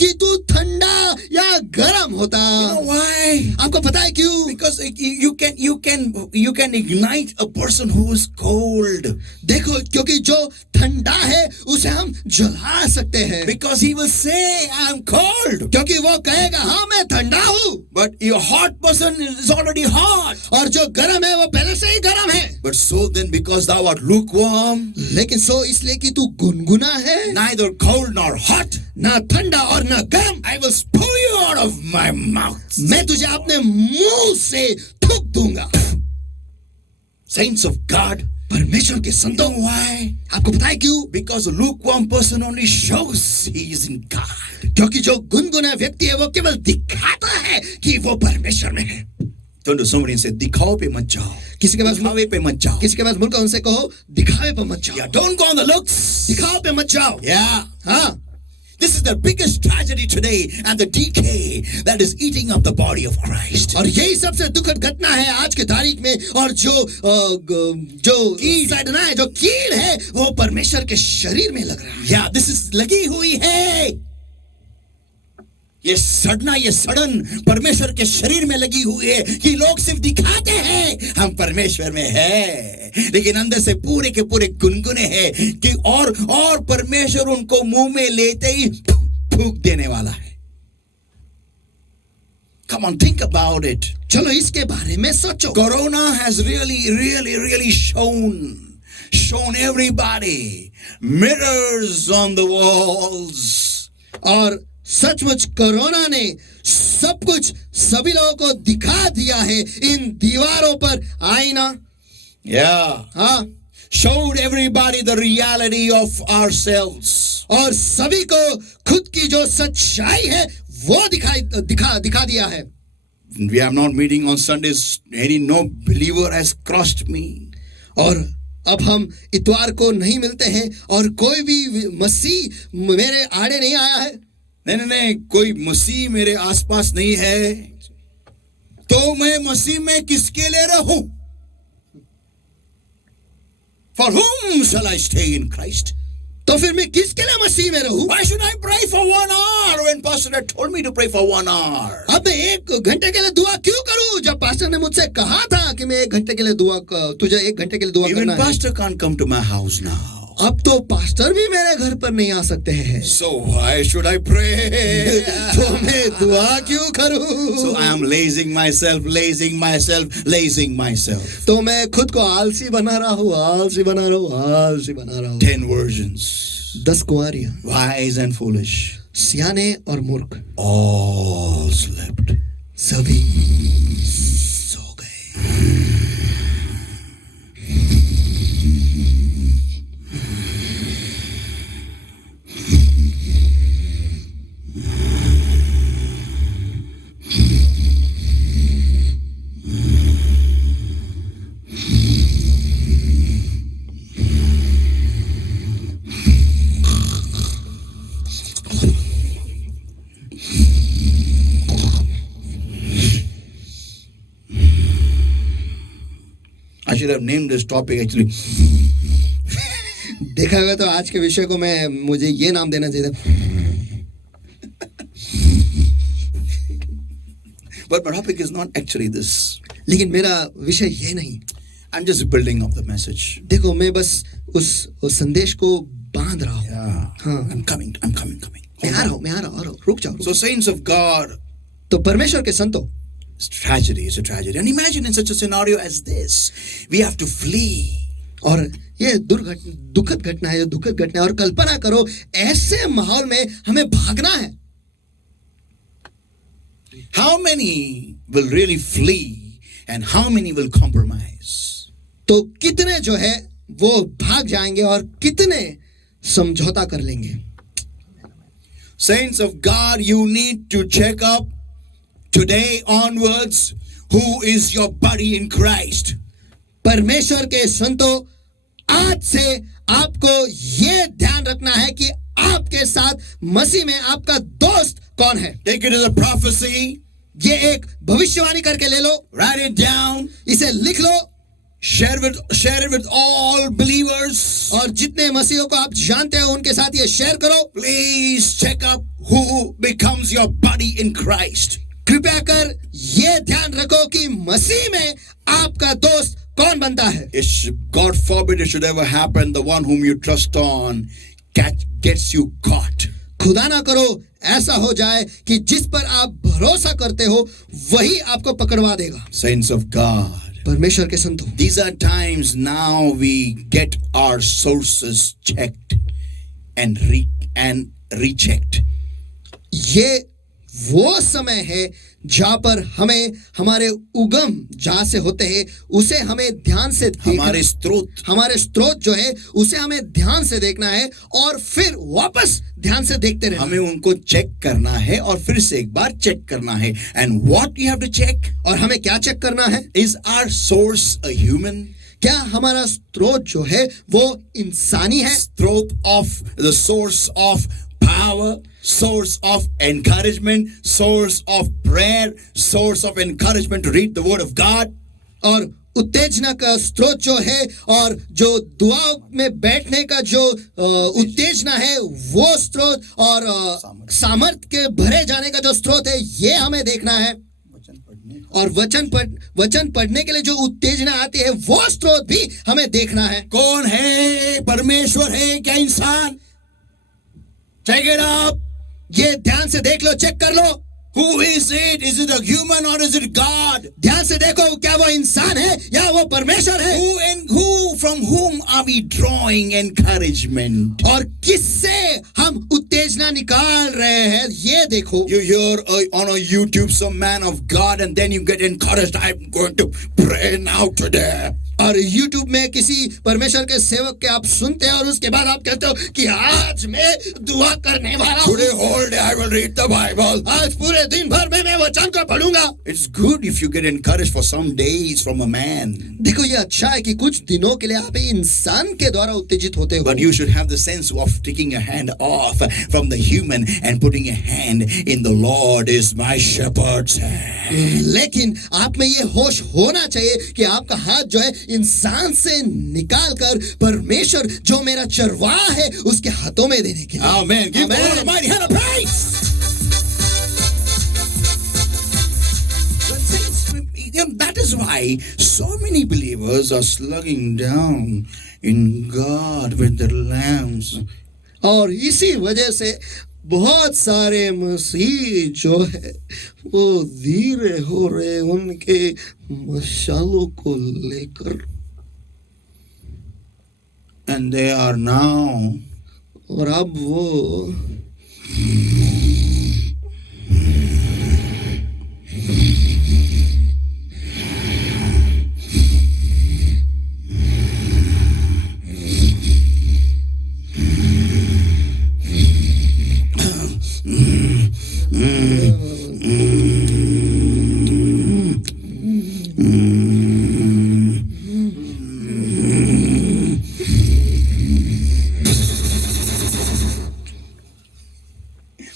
कि तू ठंडा या गर्म होता. You know why? आपको पता है क्यों? Because you can ignite a person who is cold. देखो, क्योंकि जो ठंडा है उसे हम जला सकते हैं. Because he will say, I'm cold. क्योंकि वो कहेगा हाँ मैं ठंडा हूँ. But your hot person is already hot. और जो गर्म है वो पहले से ही गर्म है. But so then, because thou art lukewarm, लेकिन सो इसलिए कि तू गुनगुना है, neither cold nor hot, ना ठंडा और ना गर्म, I will spew you out of my mouth. मैं तुझे अपने मुंह से थूक दूंगा. Saints of God, परमेश्वर के संतों, know why? आपको पता है क्यों? Because a lukewarm person only shows he is in God. क्योंकि जो गुनगुना व्यक्ति है वो केवल दिखाता है कि वो परमेश्वर में है. Turn to somebody and say, दिखाओ पे मत जाओ. किसी के पास दिखावे पे मत जाओ. किसी के पास मुड़कर उनसे कहो दिखावे पर मत Yeah, जाओ. don't go on the looks. दिखाओ पे मत जाओ. Yeah. हाँ, This is the biggest tragedy today and the decay that is eating up the body of Christ. और यही सबसे दुखद घटना है आज की तारीख में. और जो सड़ना है, जो कीड़ है, वो परमेश्वर के शरीर में लग रहा है. Yeah, this is लगी हुई है. ये सड़ना, ये सड़न परमेश्वर के शरीर में लगी हुई है कि लोग सिर्फ दिखाते हैं हम परमेश्वर में है, लेकिन अंदर से पूरे के पूरे गुनगुने हैं कि और परमेश्वर उनको मुंह में लेते ही फूंक देने वाला है. Come on, think about it. चलो इसके बारे में सोचो. Corona has really shown everybody mirrors on the walls. और सचमुच कोरोना ने सब कुछ सभी लोगों को दिखा दिया है. इन दीवारों पर आईना. Yeah. हाँ, Showed everybody the reality of ourselves. और सभी को खुद की जो सच्चाई है वो दिखा दिया है. We are not meeting on Sundays. No believer has crossed me. और अब हम इतवार को नहीं मिलते हैं और कोई भी मसीह मेरे आड़े नहीं आया है, नहीं, कोई मसीह मेरे आसपास नहीं है, तो मैं मसीह में किसके लिए रहूं? For whom shall I stay in Christ? तो फिर मैं किसके लिए मसीह में रहूं? Why should I pray for 1 hour when pastor had told me to pray for 1 hour? अब मैं 1 घंटे के लिए दुआ क्यों करूं जब पास्टर ने मुझसे कहा था कि मैं 1 घंटे के लिए तुझे 1 घंटे के लिए दुआ Even करना है। pastor can't come to my house now. अब तो पास्टर भी मेरे घर पर नहीं आ सकते हैं, So why should I pray? तो मैं दुआ क्यों करूं? So I am lazing myself. तो मैं खुद को आलसी बना रहा हूं। 10 virgins, 10 कुंवारियां, wise and foolish, सियाने और मूर्ख, all slept. सभी सो गए। I should have named this topic actually. देखा होगा तो आज के विषय को मुझे ये नाम देना चाहिए था, But my topic is not actually this. लेकिन मेरा विषय ये नहीं। I'm just building up the message. देखो मैं बस उस संदेश को बांध रहा हूँ। Yeah. हाँ। I'm coming. मैं आ रहा हूँ, रुक जाओ। So saints of God, तो परमेश्वर के संतों, it's a tragedy. And imagine in such a scenario as this, we have to flee. और ये दुखद घटना है, और कल्पना करो ऐसे माहौल में हमें भागना है। How many will really flee and how many will compromise? तो कितने जो है वो भाग जाएंगे और कितने समझौता कर लेंगे? Saints of God, you need to check up today onwards who is your buddy in Christ. परमेश्वर के संतों, आज से आपको ये ध्यान रखना है कि आपके साथ मसीह में आपका दोस्त कौन है। Take it as a prophecy. ये एक भविष्यवाणी करके ले लो, Write it down. इसे लिख लो, Share it with all believers. और जितने मसीहों को आप जानते हो उनके साथ ये शेयर करो। Please check up who becomes your buddy in Christ. कृपया कर ये ध्यान रखो कि मसीह में आपका दोस्त कौन बनता है। God forbid it should ever happen, the one whom you trust on gets you caught. खुदा ना करो ऐसा हो जाए कि जिस पर आप भरोसा करते हो वही आपको पकड़वा देगा। Saints of God, परमेश्वर के संतों, these are times now we get our sources checked and rechecked. ये वो समय है जहां पर हमें हमारे उगम जहां से होते हैं उसे हमें ध्यान से हमारे स्रोत जो है उसे हमें ध्यान से देखना है और फिर वापस ध्यान से देखते रहना। हमें उनको चेक करना है और फिर से एक बार चेक करना है। And what you have to check? और हमें क्या चेक करना है? Is our source a human? क्या हमारा स्रोत जो है वो इंसानी है? The source of power, source of encouragement, source of prayer, source of encouragement to read the word of God. और उत्तेजना का स्रोत जो है और जो दुआ में बैठने का जो उत्तेजना है वो स्रोत और सामर्थ के भरे जाने का जो स्रोत है ये हमें देखना है। और वचन पढ़ने के लिए जो उत्तेजना आती है वो स्रोत भी हमें देखना है। कौन है? परमेश्वर है क्या इंसान? Check it up. ये ध्यान से देख लो, चेक कर लो। Who is it? Is it a human or is it God? ध्यान से देखो, क्या वो इंसान है या वो परमेश्वर है? From whom are we drawing encouragement? और किससे हम उत्तेजना निकाल रहे हैं ये देखो. You hear on a YouTube some man of God and then you get encouraged. I'm going to pray now today. और YouTube में किसी परमेश्वर के सेवक के आप सुनते हैं और उसके बाद आप कहते हो कि आज मैं दुआ करने वाला हूँ. Today whole day I will read the Bible. आज पूरे दिन भर में मैं वचन को पढ़ूंगा. It's good if you get encouraged for some days from a man. देखो ये अच्छा है कि कुछ दिनों के लिए आप इंसान के द्वारा उत्तेजित होते हो. But you should have the sense of taking your hand off from the human and putting your hand in the Lord is my shepherd. लेकिन आप में ये होश होना चाहिए कि आपका हाथ जो है इंसान से निकाल कर परमेश्वर जो मेरा चरवाहा है उसके हाथों में देने के लिए. Amen. Give the Amen. Lord a mighty hand of praise. That is why so many believers are slugging down in God with their lamps. और इसी वजह से बहुत सारे मसीह जो है वो धीरे हो रहे उनके मशालों को लेकर. And they are now और अब वो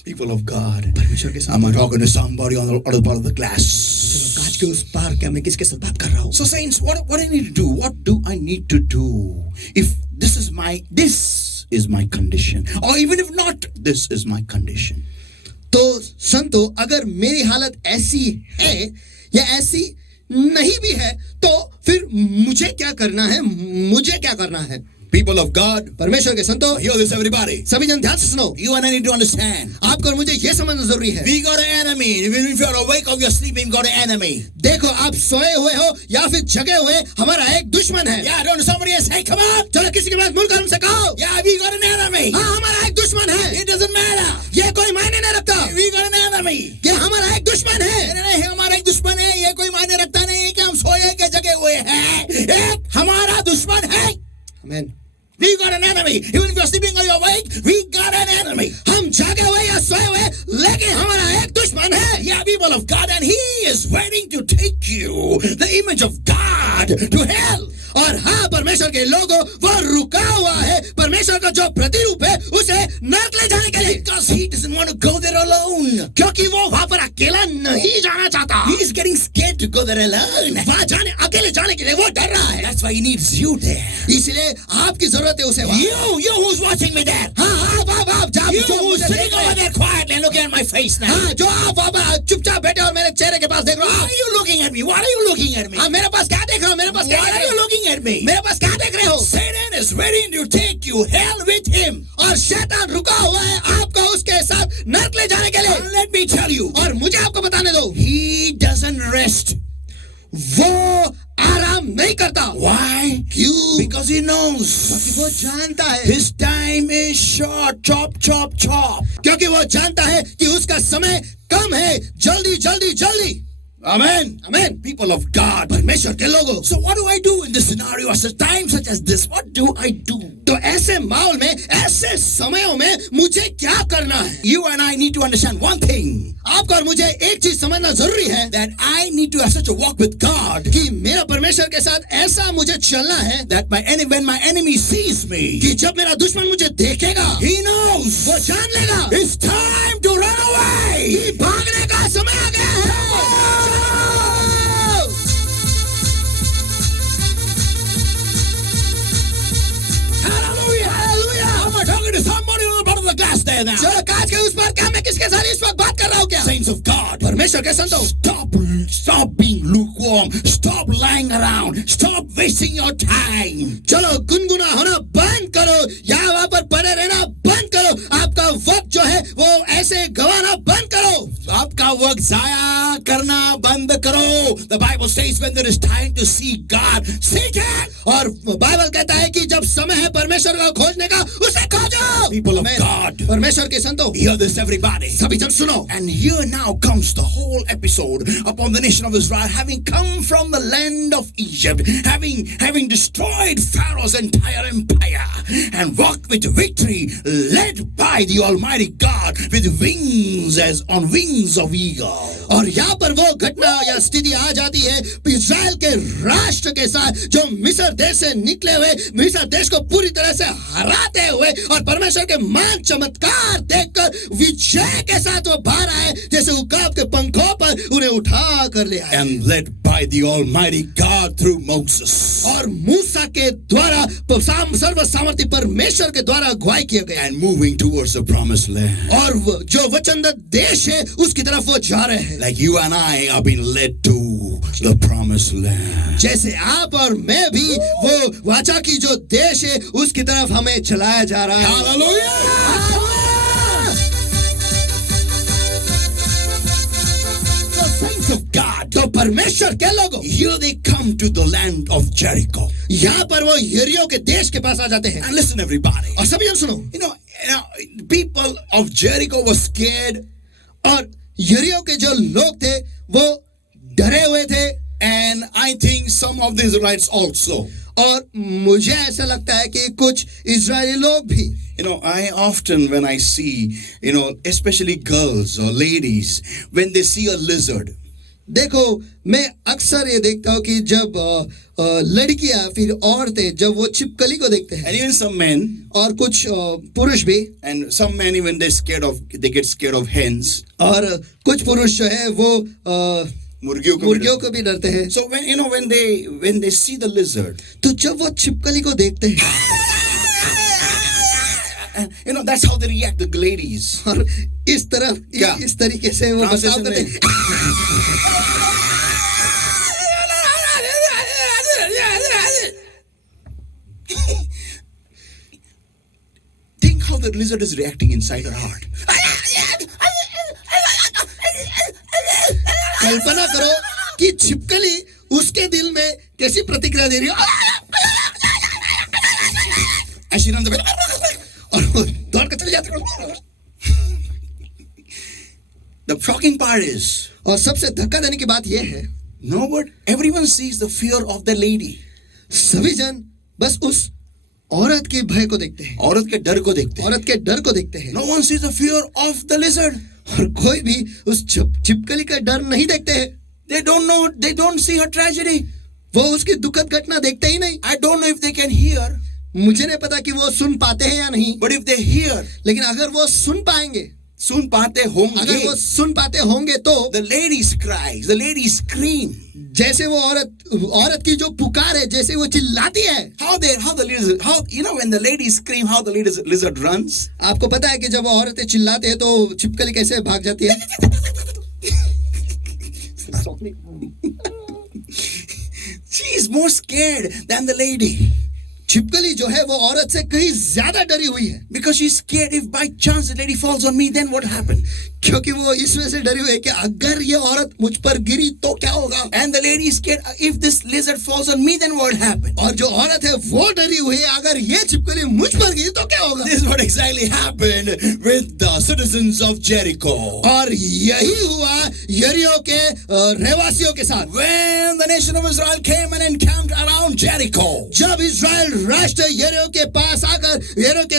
people of God. परमेश्वर के साथ. Am I talking to somebody on the other part of the glass? कांच के उस पार क्या मैं किसके साथ बात कर रहा हूँ? So saints, what I need to do? What do I need to do? If this is my condition, or even if not, this is my condition. तो संतो अगर मेरी हालत ऐसी है या ऐसी नहीं भी है तो फिर मुझे क्या करना है? मुझे क्या करना है? People of God, परमेश्वर के संतो, hear this everybody. सभी जन ध्यान से सुनो. You and I need to understand. आपको और मुझे ये समझना जरूरी है. We got an enemy. Even if you're awake or you're sleeping, we got an enemy. देखो आप सोए हुए हो या फिर जगे हुए हमारा एक दुश्मन है. Yeah, don't somebody else say, come on. चलो किसी के पास मुड़ कर उनसे कहो. Yeah, we got an enemy. हाँ हमारा एक दुश्मन है. It doesn't matter. ये कोई मायने नहीं रखता. We got an enemy. कि हमारा एक दुश्मन है. नहीं, हमारा एक दुश्मन है. ये कोई मायने रखता नहीं है कि हम सोए के जगे हुए हैं. एक हमारा दुश्मन है. Amen. We got an enemy. Even if you're sleeping or you're awake, we got an enemy. हम जागे हुए या सोए हुए लेकिन हमारा एक दुश्मन है. Yeah, people of God, and He is waiting to take you, the image of God, to hell. और हाँ परमेश्वर के लोगों वो रुका हुआ है परमेश्वर का जो प्रतिरूप है उसे नरक ले जाने के लिए. Because He doesn't want to go there alone. क्योंकि वो वहाँ पर अकेला नहीं जाना चाहता. He is getting scared to go there alone. वहाँ जाने अकेले जाने के लिए वो डर रहा है. That's why He needs you there. इसलिए आपकी जरूरत है उसे वहाँ. You who's watching me there. हाँ आप जहाँ You जो who's मुझे sitting देख रहे over हैं. there quietly and looking at my face now. हाँ जो आप वहाँ पर चुपचाप बैठे और मेरे चेहरे के पास देख रहे Why हो. are you looking at me? What are you looking at me? हाँ मेरे पास क्या देख रहे हो? मेरे पास क्या Why देख are रहे you हो? looking at me? मेरे पास क्या देख रहे हो? Satan is ready to take you hell with him. और शैतान रुका हुआ है आपको उसके साथ नरक ले जाने के लिए. And let me tell you, और मुझे आपको बताने दो he doesn't rest. वो आराम नहीं करता. Why? क्यों? Because he knows वो जानता है. his time is short. Chop, chop, chop. क्योंकि वो जानता है कि उसका समय कम है. जल्दी जल्दी जल्दी. Amen. Amen. People of God. परमेश्वर के लोगों. So what do I do in this scenario at a time such as this? What do I do? तो ऐसे माहौल में ऐसे समयों में मुझे क्या करना है? You and I need to understand one thing. आपको और मुझे एक चीज समझना जरूरी है. That I need to have such a walk with God. कि मेरा परमेश्वर के साथ ऐसा मुझे चलना है. That when my enemy sees me, कि जब मेरा दुश्मन मुझे देखेगा. he knows वो जान लेगा. it's time to run away. कि भागने का समय आ गया है. Hallelujah. Hallelujah. I'm talking to somebody on the bottom of the glass there now. चलो कांच के उस पार क्या मैं किसके साथ इस वक्त बात कर रहा हूँ क्या? Saints of God. परमेश्वर के संतों. Stop being lukewarm. Stop lying around. Stop wasting your time. चलो गुनगुना होना बंद करो या वहाँ पर पड़े रहना बंद करो. आपका वक्त जो है वो ऐसे गवाना बंद करो. आपका वक्त जाया करना बंद बंद करो. The Bible says when there is time to see God, seek it. और बाइबल कहता है कि जब समय है परमेश्वर को खोजने का, उसे खोजो. People of आमीन. God. परमेश्वर के संतों, Hear this, everybody. सभी जन सुनो. And here now comes the whole episode upon the nation of Israel, having come from the land of Egypt, having destroyed Pharaoh's entire empire, and walked with victory, led by the Almighty God with wings as on wings of eagle. और यहाँ पर वो घटना या स्थिति आ जाती है इस्राएल के राष्ट्र के साथ, जो मिस्र देश से निकले हुए, मिस्र देश को पूरी तरह से हराते हुए और परमेश्वर के मान चमत्कार देखकर विजय के साथ वो बाहर आए, जैसे उकाब के पंखों पर उन्हें उठा कर ले आए. And led by the Almighty God through Moses. और मूसा के द्वारा सर्व सामर्थी परमेश्वर के द्वारा अगुवाई किया गया. And moving towards the promised land. और जो वचनदत्त देश है उसकी तरफ वो जा रहे हैं. Like you and I are being led to the promised land. जैसे आप और मैं भी वो वाचा की जो देश है उसकी तरफ हमें चलाया जा रहा है. Hallelujah! The saints of God, तो परमेश्वर के लोगों, here they come to the land of Jericho. यहाँ पर वो यरीहो के देश के पास आ जाते हैं. And listen, everybody. और सभी जन सुनो. You know, people of Jericho were scared, और यरीहो के जो लोग थे वो डरे हुए थे. and I think some of the Israelites also. और मुझे ऐसा लगता है कि कुछ इजरायली लोग भी. You know, I often, when I see, you know, especially girls or ladies, when they see a lizard, देखो, मैं अक्सर ये देखता हूँ कि जब लड़कियां फिर औरतें जब वो छिपकली को देखते हैं, and even some men, और कुछ पुरुष भी, and some men even they get scared of hens. और कुछ पुरुष जो है वो मुर्गियों को भी डरते हैं. So when they see the lizard, तो जब वो छिपकली को देखते हैं, you know, that's how they react, the ladies. और इस तरीके से वो बर्ताव करते हैं. Think how the lizard is reacting inside her heart. कल्पना करो कि छिपकली उसके दिल में कैसी प्रतिक्रिया दे रही है. And she runs away. और वो दौड़ कर चली जाती है. The shocking part is, और सबसे धक्का देने की बात यह है, everyone sees the fear of the lady. सभी जन बस उस औरत के भय को देखते हैं, औरत के डर को देखते हैं. औरत के डर को देखते हैं. No one sees the fear of the lizard. और कोई भी उस छिपकली का डर नहीं देखते हैं. They don't see her tragedy. वो उसकी दुखद घटना देखते ही नहीं. I don't know if they can hear. मुझे नहीं पता कि वो सुन पाते हैं या नहीं. But if they hear, लेकिन अगर वो सुन पाएंगे, सुन पाते होंगे, अगर वो सुन पाते होंगे तो the ladies cries, the ladies scream. जैसे वो औरत की जो पुकार है, जैसे वो चिल्लाती है. When the ladies scream, how the lizard runs. आपको पता है कि जब वो औरतें चिल्लाते हैं तो छिपकली कैसे भाग जाती है. She is more scared than the lady. छिपकली जो है वो औरत से कहीं ज्यादा डरी हुई है. Because she's scared if by chance the lady falls on me, then what happened? क्योंकि वो इस वजह से डरी हुई है कि अगर ये औरत मुझ पर गिरी तो क्या होगा. And the lady is scared if this lizard falls on me, then what happened? और जो औरत है वो डरी हुई है, अगर ये छिपकली मुझ पर गिरी तो क्या होगा. This is what exactly happened with the citizens of Jericho. और यही हुआ यरीहो के रहवासियों के साथ. When the nation of Israel came and encamped around Jericho. जब इस्राएल राष्ट्र यरीहो के पास आकर यरीहो के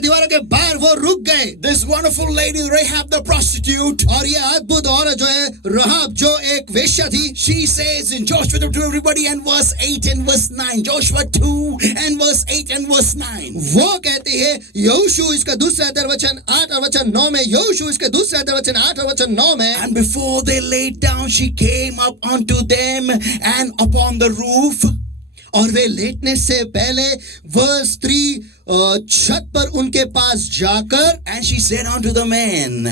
दीवारों के बाहर वो रुक गए. This wonderful lady Rahab the prostitute, और ये अद्भुत औरत जो है राहाब जो एक वेश्या थी, she says in Joshua to everybody and verse 8 and verse 9, Joshua 2 and verse 8 and verse 9, वो कहती है यहोशू इसका दूसरा अध्याय वचन 8 और वचन 9 में, यहोशू इसका दूसरा अध्याय वचन 8 और वचन 9 में. and before they laid down she came up unto them and upon the roof. और वे लेटने से पहले वह स्त्री छत पर उनके पास जाकर, and she said unto the men,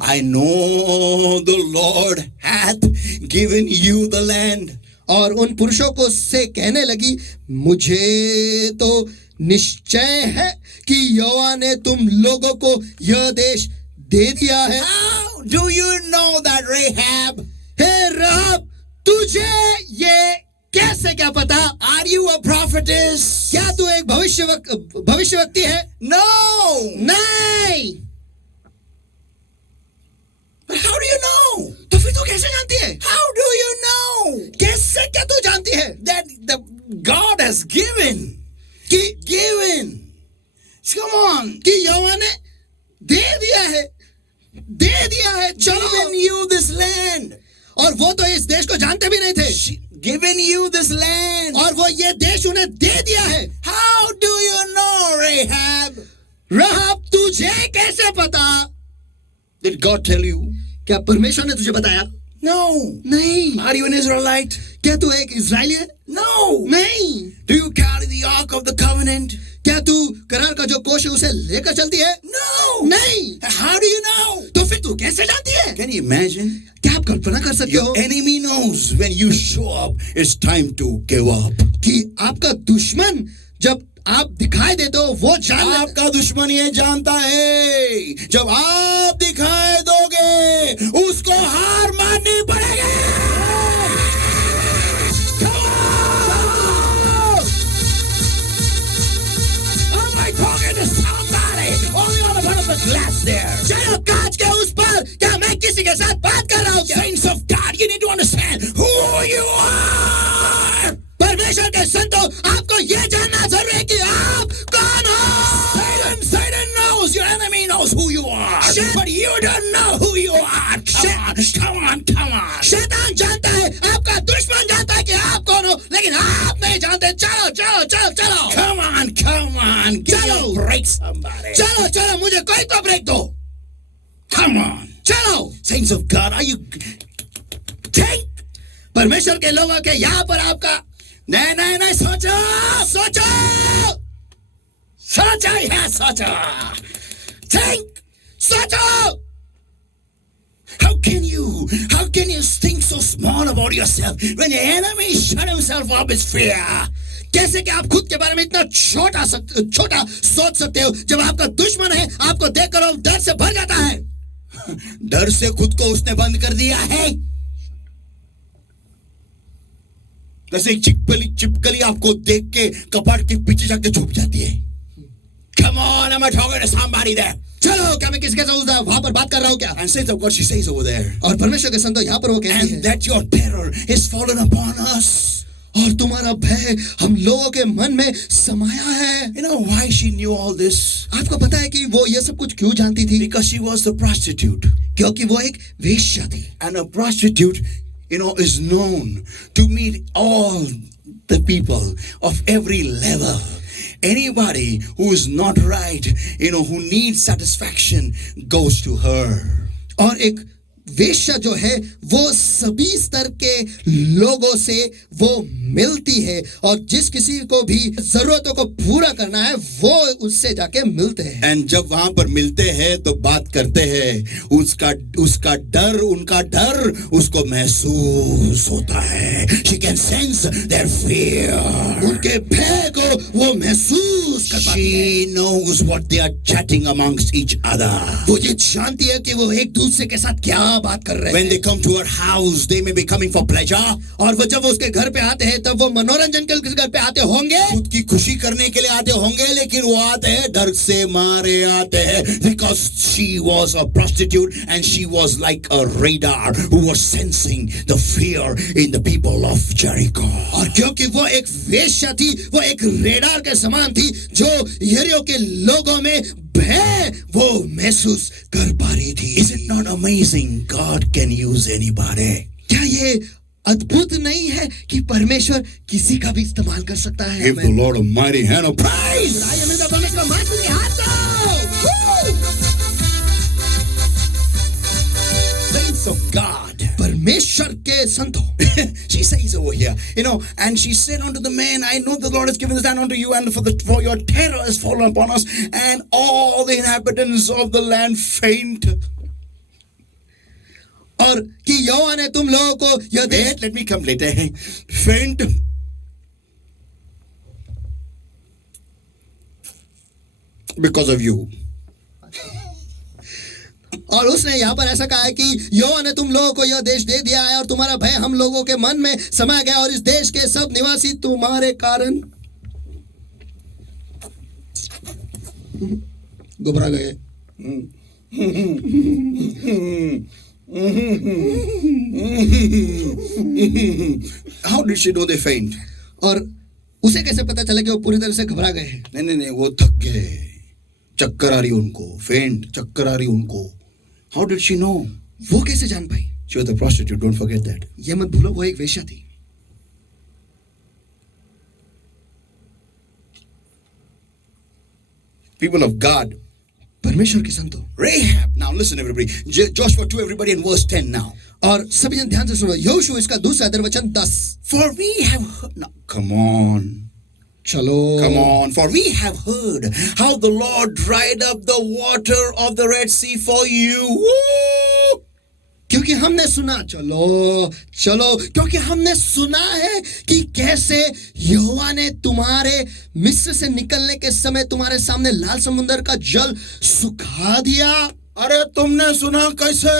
I know the Lord hath given you the land. और उन पुरुषों को से कहने लगी, मुझे तो निश्चय है कि यहोवा ने तुम लोगों को यह देश दे दिया है. How do you know that, Rahab? हे राहब, तुझे ये कैसे क्या पता? Are you a prophetess? क्या तू एक भविष्यवक्ति है? No. नहीं. But how do you know? तो फिर तू कैसे जानती है? How do you know कैसे क्या तू जानती है that the God has given? Given. Come on. कि यहोवा ने दे दिया है, चलो. Given you this land. और वो तो इस देश को जानते भी नहीं थे. Given you this land. और वो ये देश उन्हें दे दिया है. How do you know, Rahab? राहब, तुझे कैसे पता? Did God tell you? क्या परमेश्वर ने तुझे बताया? No. नहीं. Are you an Israelite? क्या तू एक इजरायली है? No. नहीं. Do you carry the Ark of the Covenant? क्या तू करार का जो कोष है उसे लेकर चलती है? No. नहीं. How do you know? तो फिर तू कैसे जानती है? Can you imagine? क्या आप कल्पना कर सकते Your हो enemy knows when you show up, it's time to give up. कि आपका दुश्मन जब आप दिखाई देते हो वो जान लेता है. आपका दुश्मन ये जानता है जब आप दिखाई दोगे उसको हार माननी पड़ेगी. Am I talking to somebody on the other part of the glass there? चलो कांच के उस पर क्या मैं किसी के साथ बात कर रहा हूँ क्या? Saints of God, you need to understand who you are. परमेश्वर के संतों, आपको ये जानना जरूरी है कि आप कौन हो. Satan knows, your enemy knows who you are, but you don't know who you are. Come on. शैतान जानता है, आपका दुश्मन जानता है कि आप कौन हो, लेकिन आप नहीं जानते. चलो. Come on. Give Chalo. a break, somebody. चलो, मुझे कोई तो ब्रेक दो. Come on. चलो. Saints of God, are you... Take. परमेश्वर के लोगों के यहाँ पर आपका नहीं, सोचो. Think. सोचो. How can you think so small about yourself when your enemy shut himself up with fear? कैसे कि आप खुद के बारे में इतना छोटा सोच सकते हो जब आपका दुश्मन है आपको देखकर वो डर से भर जाता है. डर से खुद को उसने बंद कर दिया है. जैसे एक चिपकली आपको देख के कपाट के पीछे जाके छुप जाती है. Come on, am I talking to somebody there? चलो, क्या मैं किसी के साथ वहां पर बात कर रहा हूँ क्या? And saints of God, she says over there. और परमेश्वर के संतों यहाँ पर वो कहती And है, that your terror is fallen upon us. और तुम्हारा भय हम लोगों के मन में समाया है. You know why she knew all this? आपको पता है कि वो ये सब कुछ क्यों जानती थी? Because she was the prostitute. क्योंकि वो एक वेश्या थी. And a prostitute, is known to meet all the people of every level. Anybody who is not right, who needs satisfaction, goes to her. और एक वेश्या जो है वो सभी स्तर के लोगों से वो मिलती है और जिस किसी को भी जरूरतों को पूरा करना है वो उससे जाके मिलते हैं. And जब वहां पर मिलते हैं तो बात करते हैं, उनका डर उसको महसूस होता है. She can sense their fear. उनके भय को वो महसूस कर पाती है. She knows what they are chatting amongst each other. वो ये जानती है कि वो एक दूसरे के साथ क्या बात कर रहे When हैं. they come to her house, they may be coming for pleasure. और वो जब उसके घर पे आते हैं तब वो मनोरंजन के लिए घर पे आते होंगे, खुद की खुशी करने के लिए आते होंगे, लेकिन वो आते हैं डर से मारे आते हैं. Because she was a prostitute and she was like a radar who was sensing the fear in the people of Jericho. और क्योंकि वो एक वेश्या थी, वो एक रेडार के समान थी जो यरीहो के लोगों में भय वो महसूस कर पा रही थी. Is it not amazing? God can use anybody. क्या ये अद्भुत नहीं है कि परमेश्वर किसी का भी इस्तेमाल कर सकता है? Give the Lord a mighty hand of praise. आइए मिलकर परमेश्वर को मजबूती हाथ दो. Saints of God. परमेश्वर के संतों, She says over here, and she said unto the man, I know the Lord has given this land unto you, and for your terror has fallen upon us, and all the inhabitants of the land faint. और कि यहोवा ने तुम लोगों को यह दे. Let me come later. Faint. Because of you. और उसने यहाँ पर ऐसा कहा है कि यहोवा ने तुम लोगों को यह देश दे दिया है और तुम्हारा भय हम लोगों के मन में समा गया और इस देश के सब निवासी तुम्हारे कारण घबरा गए. How did she know they faint? और उसे कैसे पता चला कि वो पूरी तरह से घबरा गए हैं? नहीं, वो थक गए, चक्कर आ रही उनको, फेंट, चक्कर आ रही उनको. How did she know? वो कैसे जान पाई? She was a prostitute, don't forget that. ये मत भूलो वो एक वेश्या थी. People of God, परमेश्वर के संतों. Rahab. Now listen everybody. Joshua 2, everybody in verse 10 now. और सभी जन ध्यान से सुनो. यहोशू इसका दूसरा अध्याय वचन 10. For we have heard. No, come on. चलो. Come on. For we have heard how the Lord dried up the water of the Red Sea for you. Woo! क्योंकि हमने सुना. चलो क्योंकि हमने सुना है कि कैसे यहोवा ने तुम्हारे मिस्र से निकलने के समय तुम्हारे सामने लाल समुद्र का जल सुखा दिया. अरे तुमने सुना कैसे?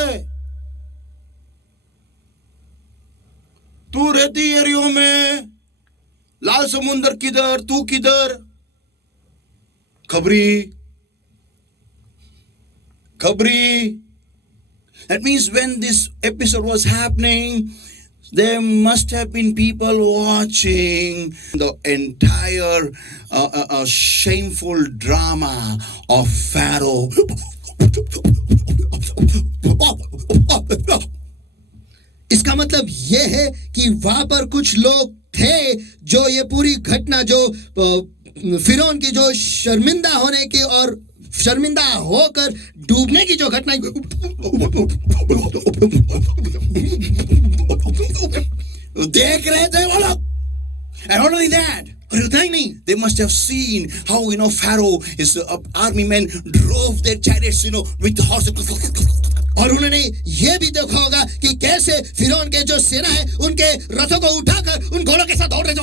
तू रहती एरियो में, लाल समुद्र किधर, तू किधर? खबरी. That means when this episode was happening, there must have been people watching the entire shameful drama of Pharaoh. इसका मतलब ये है कि वहां पर कुछ लोग थे जो ये पूरी घटना जो फिरौन की जो शर्मिंदा होने की और शर्मिंदा होकर डूबने की जो घटना देख रहे थे वो लोग. And not only that, और उतना ही नहीं, they must have seen how Pharaoh, his army men drove their chariots, with horses. और उन्होंने ये भी देखा होगा कि कैसे फिरौन के जो सेना है उनके रथों को उठाकर उन घोड़ों के साथ दौड़ रहे.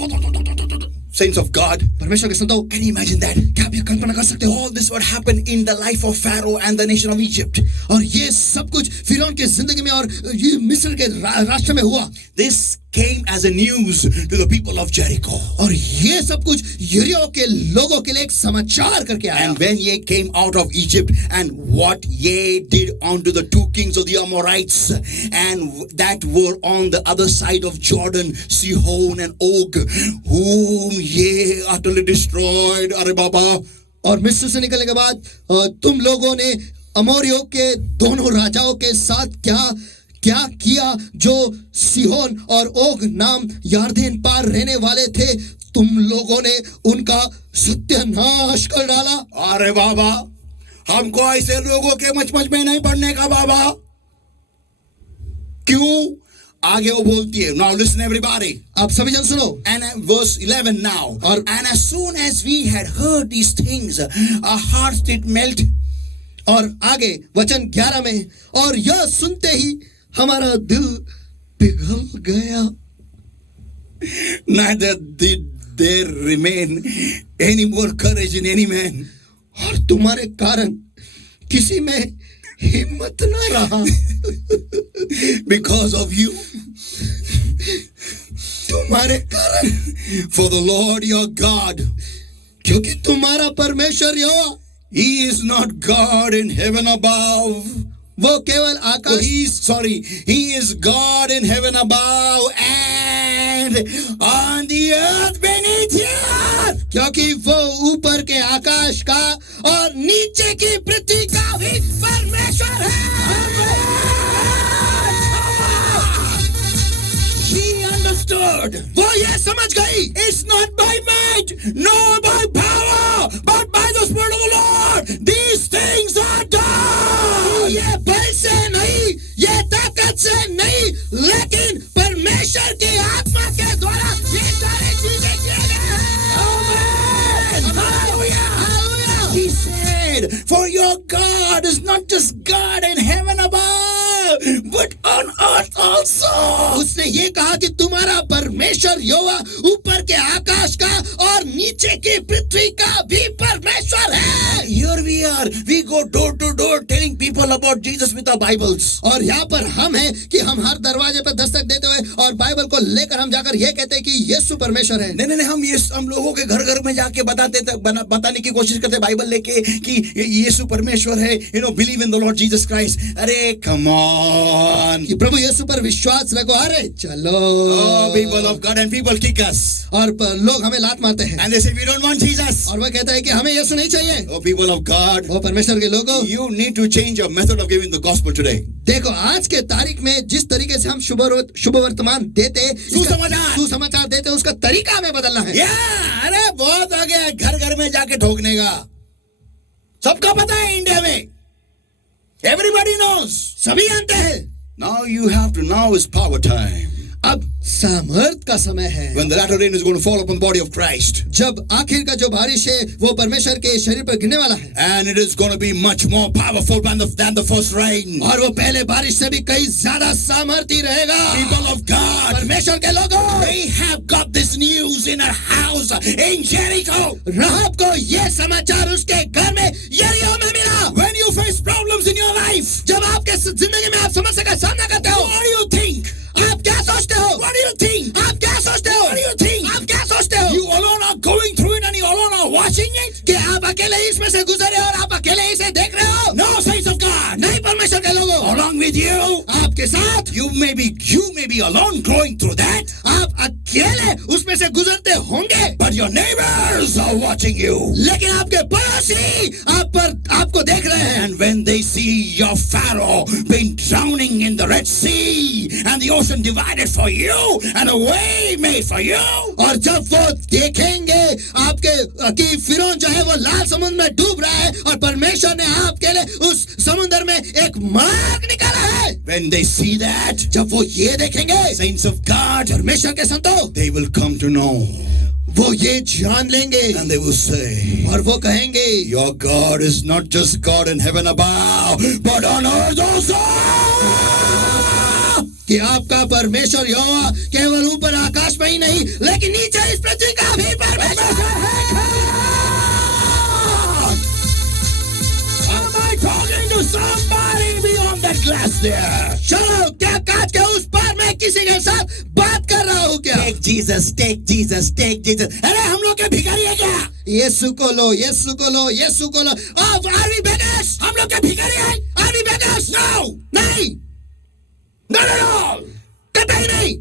Saints of God, परमेश्वर के संतों, can you imagine that? क्या आप ये कल्पना कर सकते हो? All this what happened in the life of Pharaoh and the nation of Egypt. और ये सब कुछ फिरौन के जिंदगी में और ये मिस्र के राष्ट्र में हुआ. This came as a news to the people of Jericho. और ये सब कुछ यरीहो के लोगों के लिए एक समाचार करके आया. And when ye came out of Egypt, and what ye did unto the two kings of the Amorites, and that were on the other side of Jordan, Sihon and Og, whom ye utterly destroyed. अरे बाबा. और मिस्र से निकलने के बाद तुम लोगों ने अमोरियों के दोनों राजाओं के साथ क्या किया जो सिहोन और ओग नाम यारदेन पार रहने वाले थे. तुम लोगों ने उनका सत्यानाश कर डाला. अरे बाबा, हमको ऐसे लोगों के मच में नहीं पड़ने का बाबा. क्यों? आगे वो बोलती है. Now listen everybody. आप सभी जन सुनो. And verse 11 now. और and as soon as we had heard these things, our hearts did melt. और आगे वचन 11 में, और यह सुनते ही हमारा दिल पिघल गया. Neither did there remain any more courage in any man. और तुम्हारे कारण किसी में हिम्मत न रहा. Because of you. तुम्हारे कारण. For the Lord your God. क्योंकि तुम्हारा परमेश्वर यहोवा, He is not God in heaven above. वो केवल आकाश. He is God in heaven above and on the earth beneath you. क्योंकि वो ऊपर के आकाश का और नीचे की पृथ्वी का भी परमेश्वर है. She understood. वो ये समझ गई. It's not by might, nor by power, but by the Spirit of the Lord. These things are done. ये बल से नहीं, ये ताकत से नहीं, लेकिन परमेश्वर की आत्मा के द्वारा ये सारी चीजें किए गए हैं. Amen. Hallelujah. He said, for your God is not just God in heaven above, but on earth also. उसने ये कहा कि तुम्हारा परमेश्वर यहोवा ऊपर के आकाश का और नीचे की पृथ्वी का भी परमेश्वर है. Here we are. We go door to door telling people all about Jesus with our Bibles. और यहाँ पर हम हैं कि हम हर दरवाजे पर दस्तक देते हुए और बाइबल को लेकर हम जाकर ये कहते हैं कि यीशु परमेश्वर है। नहीं, हम लोगों के घर घर में जाके बताने की कोशिश करते हैं बाइबल लेके कि यीशु परमेश्वर है, believe in the Lord Jesus Christ. अरे कम ऑन, कि प्रभु यीशु पर विश्वास रखो। अरे चलो, people of God, and people kick us और लोग हमें लात मारते हैं and they say we don't want Jesus. और वह कहता है कि हमें यीशु नहीं चाहिए। Oh people of God, वो परमेश्वर के लोगों, you need to change your method of giving the gospel today. देखो आज के तारीख में जिस तरीके से हम शुभ वर्तमान देते, सुसमाचार देते, उसका तरीका हमें बदलना है। अरे बहुत आ गया घर घर में जाके ठोकने का। सबका पता है इंडिया में, everybody knows, सभी जानते हैं। Now is power time. अब सामर्थ का समय है। When the latter rain is going to fall upon the body of Christ. जब आखिर का जो बारिश है वो परमेश्वर के शरीर पर गिरने वाला है। And it is going to be much more powerful than the first rain. और वो पहले बारिश से भी कई ज्यादा सामर्थी रहेगा। People of God, परमेश्वर के लोगों, they have got this news in a house in Jericho. राहब को ये समाचार उसके घर में यरीहो में मिला। When you face problems in your life, जब आपके जिंदगी में आप समस्या का सामना करते हो, what do you think? आप क्या सोचते हो? What do you think? आप क्या सोचते हो? What do you think? आप क्या सोचते हो? You alone are going through it and you alone are watching it? कि आप अकेले इसमें से गुजरे और आप अकेले इसे देख रहे हो? No, saints of God. नहीं परमेश्वर के लोगों, Along with you, आपके साथ you may be alone going through that, आप अकेले उसमें से गुजरते होंगे, but your neighbors are watching you. लेकिन आपके पड़ोसी आपको देख रहे हैं। And when they see your Pharaoh been drowning in the Red Sea and the ocean divided for you and a way made for you, और जब वो देखेंगे आपके कि फिरौन जो है वो लाल समुद्र में डूब रहा है और परमेश्वर ने आपके लिए उस समुद्र में एक मार्ग निकाला है, when they see that, जब वो ये देखेंगे, saints of God, परमेश्वर के संतों, they will come to know वो ये जान लेंगे and they will say, और वो कहेंगे, your God is not just God in heaven above, but on earth also. कि आपका परमेश्वर यहोवा केवल ऊपर आकाश में ही नहीं लेकिन नीचे इस पृथ्वी का भी परमेश्वर है। Am I talking to somebody beyond that glass there? चलो, क्या कांच के उस पार मैं किसी के साथ बात कर रहा हूँ क्या? Take Jesus, take Jesus, take Jesus. अरे हम लोग के भिखारी है क्या? यीशु को लो, यीशु को लो, यीशु को लो। Are we beggars? हम लोग के भिखारी है? Are we beggars? No, नहीं, not at all. कतई नहीं।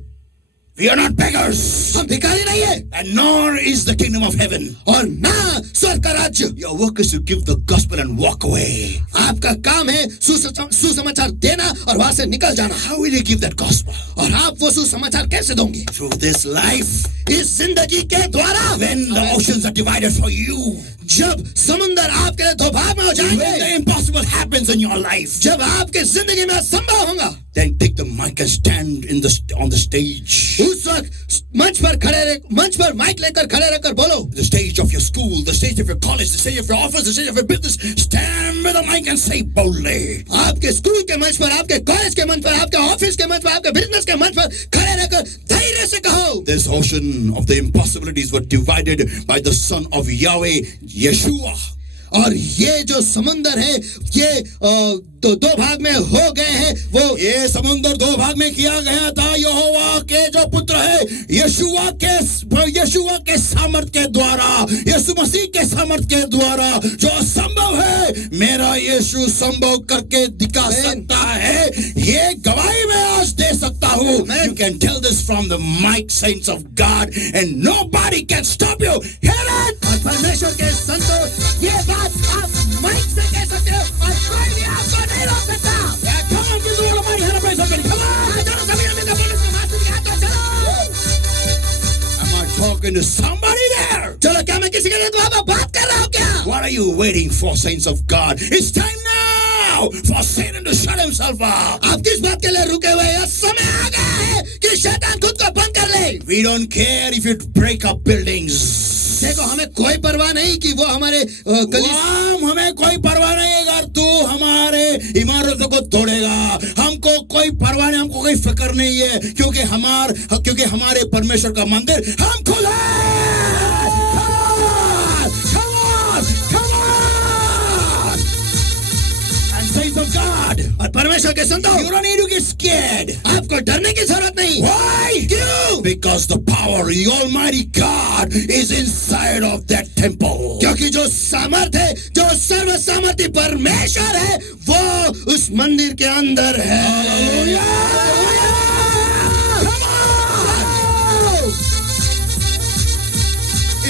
We are not beggars, हम भिखारी नहीं है and nor is the kingdom of heaven. और ना स्वर्ग का राज्य। Your work is to give the gospel and walk away. आपका काम है सुसमाचार देना और वहां से निकल जाना। How will you give that gospel? और आप वो सुसमाचार कैसे दोगे? Through this life, इस जिंदगी के द्वारा। when the oceans are divided for you, जब समुंदर आपके लिए दो भाग में हो when the जाएंगे, impossible happens in your life, जब आपके जिंदगी में असंभव होगा, then take the mic and stand on the stage. उस वक्त मंच पर माइक लेकर खड़े रहकर बोलो। The stage of your school, the stage of your college, the stage of your office, the stage of your business. Stand with the mic and say boldly. आपके school के मंच पर, आपके कॉलेज के मंच पर, आपके ऑफिस के मंच पर, आपके बिजनेस के मंच पर खड़े रहकर धैर्य से कहो। This ocean of the impossibilities were divided by the Son of Yahweh, Yeshua. और ये जो समुंदर है ये दो भाग में हो गए हैं। वो ये समुंदर दो भाग में किया गया था यहोवा के जो पुत्र है यशुआ के सामर्थ के द्वारा, यीशु मसीह के सामर्थ के द्वारा। जो असंभव है मेरा यीशु संभव करके दिखा सकता है। ये गवाही मैं आज दे सकता हूँ। You can tell this from the mic, saints of God, and nobody can stop you. Hear it? और परमेश्वर के संतों, ये बात आप माइक से कह सकते हो और कोई भी आपको नहीं रोक सकता। Come on, give the Lord a mighty hand of praise, somebody. Come on. चलो सभी मिलकर बोलो इसके हाथ से हाथ तो चलो। Am I talking to somebody there? चलो, क्या मैं किसी के लिए वहाँ पर बात कर रहा हूँ क्या? What are you waiting for, saints of God? It's time now for Satan to shut himself up. आप किस बात के लिए रुके हुए हैं? समय आ गया है कि शैतान खुद को बंद कर ले। We don't care if you break up buildings. देखो, हमें कोई परवाह नहीं कि वो हमारे हमें कोई परवाह नहीं अगर तू हमारे इमारतों को तोड़ेगा। हमको कोई परवाह नहीं, हमको कोई फिक्र नहीं है, क्योंकि हमारे परमेश्वर का मंदिर हम खुद हैं। Come on! And saints of God, परमेश्वर के संतों, You don't need to get scared. आपको डरने की जरूरत नहीं। Why? क्यों? Because the power of the Almighty God is inside of that temple. क्योंकि जो सामर्थ्य, जो सर्व सामर्थ्य परमेश्वर है, वो उस मंदिर के अंदर है।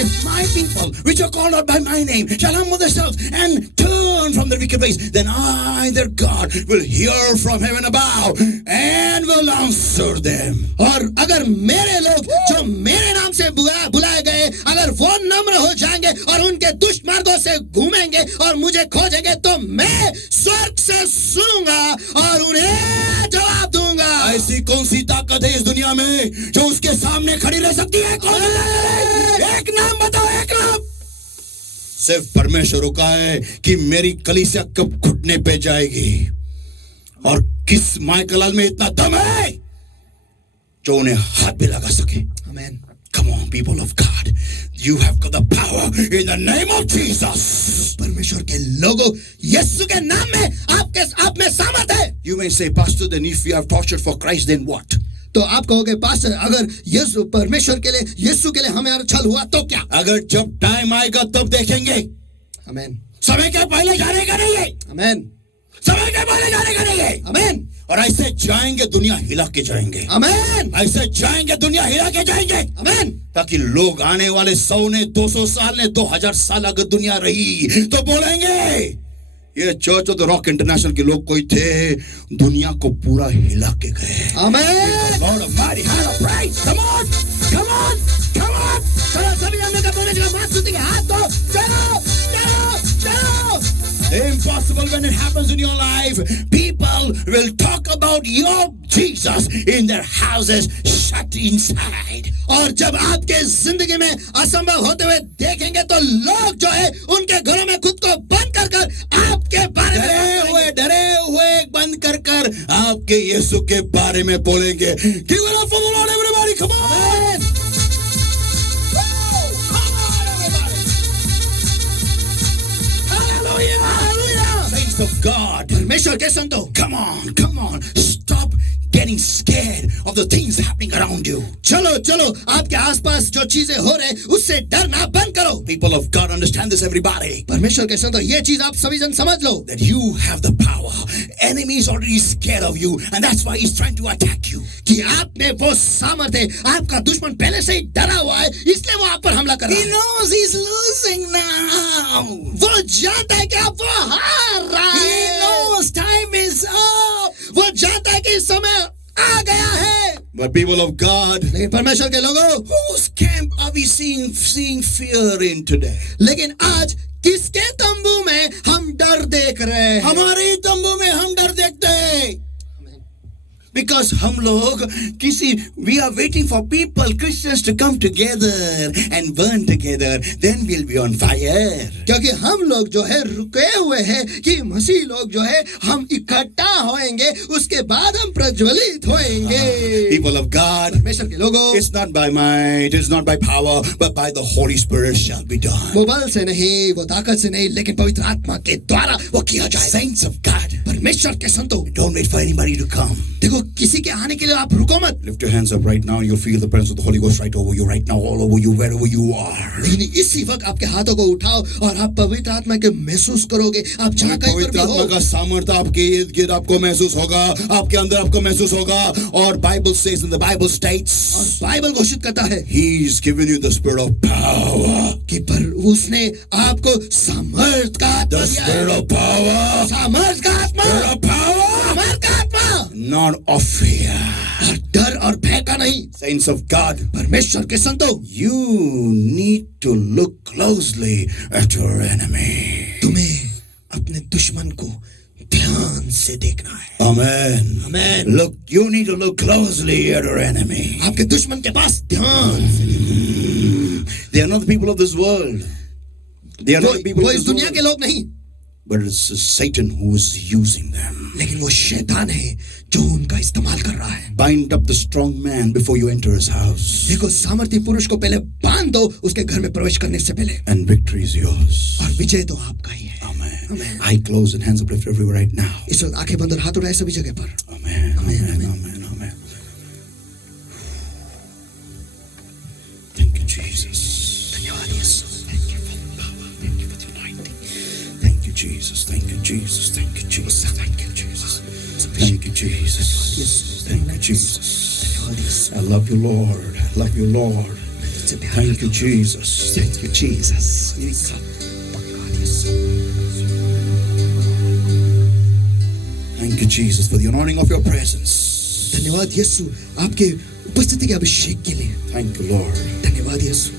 If my people, which are called out by my name, shall humble themselves and turn from their wicked ways, then I, their God, will hear from heaven above and will answer them. और अगर मेरे लोग जो मेरे नाम से बुलाए गए, अगर वो नम्र हो जाएंगे और उनके दुष्ट मार्गों से घूमेंगे और मुझे खोजेंगे, तो मैं स्वर्ग से सुनूंगा और उन्हें जवाब दूंगा। ऐसी कौन सी ताकत है इस दुनिया में जो उसके सामने खड़ी रह सकती है? कौन है? एक नाम बताओ, एक नाम। सिर्फ परमेश्वर रुका है कि मेरी कलीसिया कब घुटने पे जाएगी, और किस माइकल में इतना दम है जो उन्हें हाथ भी लगा सके। आमीन। Come on, people of God, you have got the power in the name of Jesus. परमेश्वर के लोगों, यीशु के नाम में आप में सामर्थ है। You may say, Pastor, then if we are tortured for Christ, then what? तो आप कहोगे, पास्टर, अगर यीशु परमेश्वर के लिए, यीशु के लिए हमें छल हुआ तो क्या? अगर जब टाइम आएगा तब देखेंगे। आमीन। समय के पहले जाने का नहीं है। आमीन। समय के पहले जाने का नहीं है। आमीन। और ऐसे जाएंगे, दुनिया हिला के जाएंगे। आमीन। ऐसे जाएंगे, दुनिया हिला के जाएंगे। आमीन। ताकि लोग आने वाले 100 ने, 200 साल ने, 2000 साल अगर दुनिया रही तो बोलेंगे, ये church of the rock international के लोग कोई थे, दुनिया को पूरा हिला के गए। आमीन। Lord Almighty, hallelujah, praise. Come on, come on, come on. चलो सभी हमने का बोलने का बात सुनते हैं, हाथ दो, चलो चलो चलो। Impossible when it happens in your life. People will talk about your Jesus in their houses shut inside. और जब आपके जिंदगी में असंभव होते हुए देखेंगे तो लोग जो है उनके घरों में खुद को बंद कर कर आपके बारे में डरे हुए बंद कर कर आपके यीशु के बारे में बोलेंगे। Give it up for the Lord, everybody, come on! Hallelujah! Saints of God, परमेश्वर के संतों, come on, stop getting scared of the things happening around you. चलो चलो, आपके आसपास जो चीजें हो रहे उससे डरना बंद करो। People of God, understand this, everybody. परमेश्वर के संतों, ये चीज आप सभी जन समझ लो, That you have the power. Enemy is already scared of you, and that's why he's trying to attack you. कि आप में वो सामर्थ्य है, आपका दुश्मन पहले से ही डरा हुआ है, इसलिए वो आप पर हमला कर रहा He है। knows he's losing now. वो जानता है कि आप वो हार रहा He है। knows time is up. वो जानता है कि समय आ गया है। But people of God, लेकिन परमेश्वर के लोगों, whose camp are we seeing fear in today? लेकिन आज किसके तंबू में हम डर देख रहे हैं? हमारे तंबू में हम डर देखते हैं। Because हम लोग we are waiting for people, Christians, to come together and burn together. Then we'll be on fire. क्योंकि हम लोग जो है रुके हुए हैं कि मसीह लोग जो है हम इकट्ठा होएंगे, उसके बाद हम प्रज्वलित होएंगे। People of God, परमेश्वर के लोगों, it's not by might, it's not by power, but by the Holy Spirit shall be done. वो बल से नहीं, वो ताकत से नहीं, लेकिन पवित्र आत्मा के द्वारा वो किया जाए। Saints of God, परमेश्वर के संतों, don't wait for anybody to come. देखो किसी के आने के लिए आप रुको मत। Lift your hands up right now. You'll feel the presence of the Holy Ghost right over you, right now, all over you, wherever you are. लेकिन इसी वक्त आपके हाथों को उठाओ और आप पवित्र आत्मा के महसूस करोगे। आप जहाँ कहीं पर पवित्र भी आत्मा हो, का सामर्थ्य आपके इर्द गिर्द आपको महसूस होगा, आपके अंदर आपको महसूस होगा। और Bible says, and the Bible states, और बाइबल घोषित करता है He's given you the spirit of power. कि पर उसने आपको सामर्थ का आत्मा The दिया spirit है। of power. सामर्थ का आत्मा, Spirit of power. सामर्थ का आत्मा, Not of fear. और डर और भय का नहीं। Saints of God, परमेश्वर के संतों, you need to look closely at your enemy. तुम्हें अपने दुश्मन को ध्यान से देखना है। Amen. आमीन। Look, you need to look closely at your enemy. आपके दुश्मन के पास ध्यान से They are not the people of this world. They are not the people वो of इस this दुनिया के world. लोग नहीं, But it's Satan who is using them. लेकिन वो शैतान है जो उनका इस्तेमाल कर रहा है। Bind up the strong man before you enter his house. देखो, सामर्थी पुरुष को पहले बांध दो उसके घर में प्रवेश करने से पहले, And victory is yours. और विजय तो आपका ही है। Amen. Amen. Eye closed and hands uplifted everywhere right now. इस वक्त आंखें बंद और हाथ उठाए सभी जगह पर. Amen. Amen, Amen. amen. Amen. Amen. Thank you, Jesus. धन्यवाद यीशु. Thank you for the power. Thank you for the anointing. Thank you, Jesus. Thank you, Jesus. Thank you, Jesus. Thank you, Jesus. Thank you, Jesus. Thank you, Jesus. धन्यवाद यीशु. I love you, Lord. I love you, Lord. तुझसे प्यार Thank करता you, हूँ. Jesus. Thank you, Jesus. धन्यवाद यीशु. Thank you, Jesus, for the anointing of your presence. धन्यवाद यीशु आपके उपस्थिति के अभिषेक के लिए. Thank you, Lord. धन्यवाद यीशु.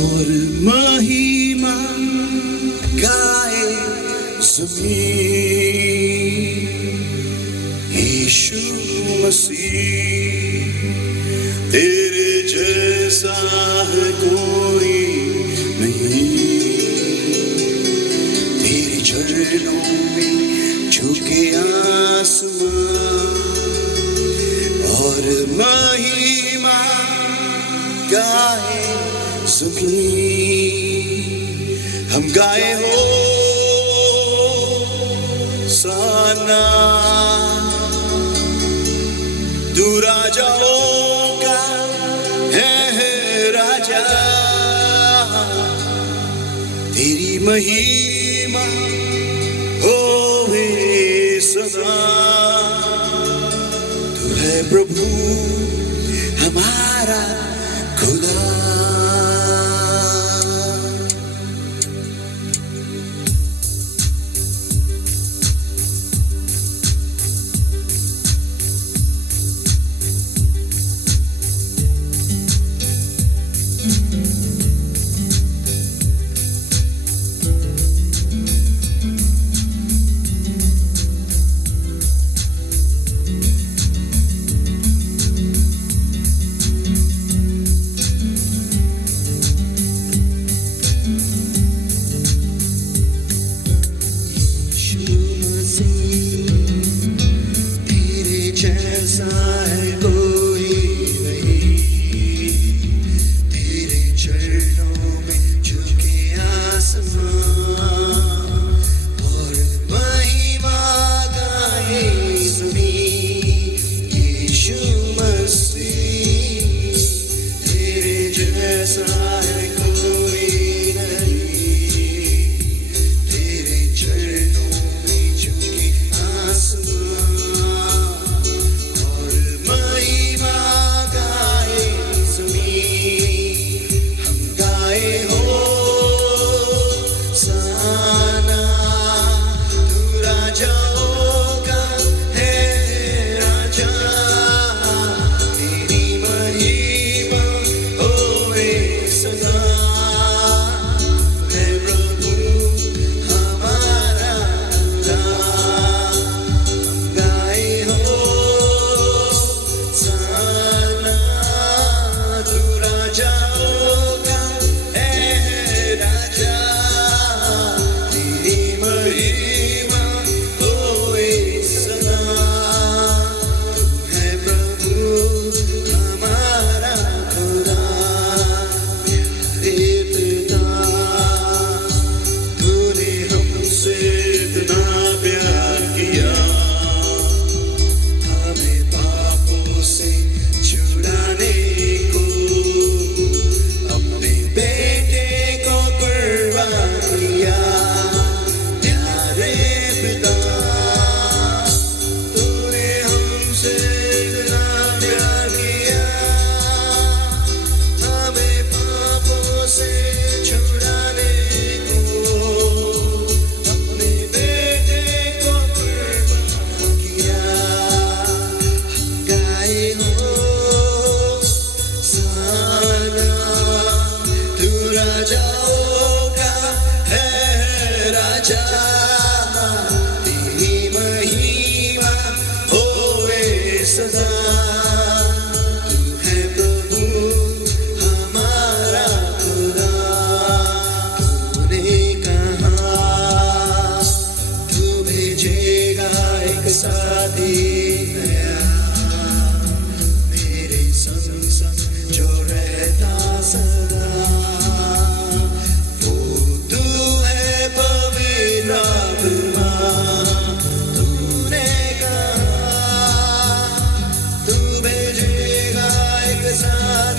और महिमा गाए ज़मीन, यीशु मसीह तेरे जैसा है कोई नहीं. तेरे चरणों में झुके आसमां और महिमा गाए ज़मीन. हम गाए हो साना, तू राजाओं का है राजा. तेरी महिमा होवे सदा. तू है प्रभु हमारा खुदा.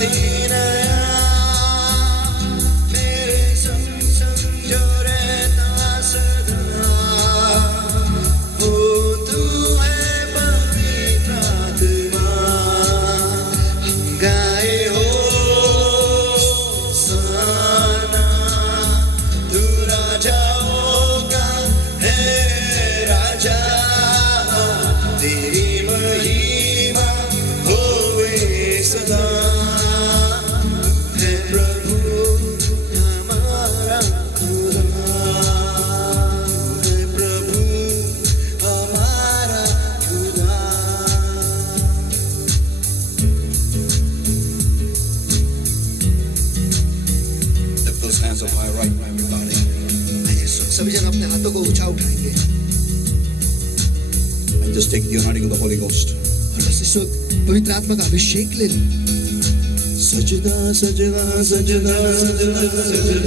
दिन आया, मेरे संग संग जो रहता सदा, वो तू है पवित्र आत्मा। हम गाए हो साना, तू राजाओं का है राजा, तेरी महिमा होवे सदा। है प्रभु हमारा खुदा, है प्रभु हमारा खुदा। Lift those hands up high right now, everybody. आइए सभी जन अपने हाथों को ऊंचा उठाएंगे And just take the anointing of the Holy Ghost. और बस इस वक्त पवित्र आत्मा का अभिषेक ले लें। सजदा सजदा सजदा सजदा सजदा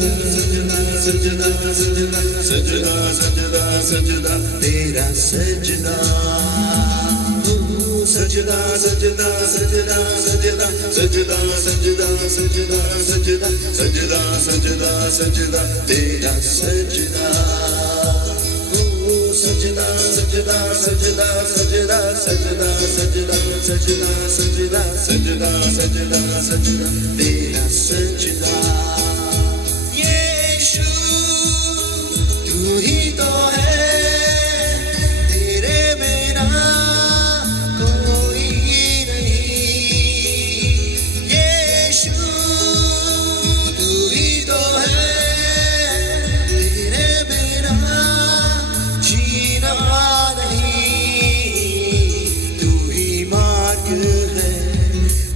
सजदा सजदा सजदा सजदा सजदा सजदा तेरा सजदा। सजदा सजदा सजदा सजदा सजदा सजदा सजदा सजदा सजदा सजदा सजदा तेरा सजदा। सजदा सजदा सजदा सजदा सजदा सजदा सजदा सजदा सजदा सजदा सजदा तेरा सजदा। यीशु तू ही तो है, तेरे बिना कोई नहीं। यीशु तू ही तो है, तेरे बिना जीना नहीं। तू ही मार्ग है,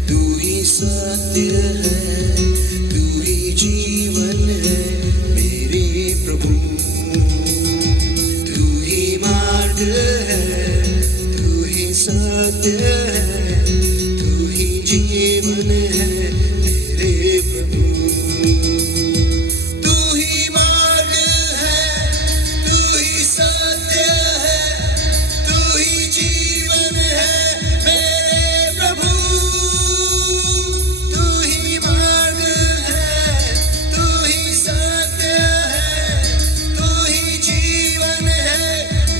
तू ही सत्य है, तू ही जीवन है मेरे प्रभु। तू ही मार्ग है, तू ही सत्य है, तू ही जीवन है मेरे प्रभु। तू ही मार्ग है, तू ही सत्य है, तू ही जीवन है मेरे प्रभु। तू ही मार्ग है, तू ही सत्य है, तू ही जीवन है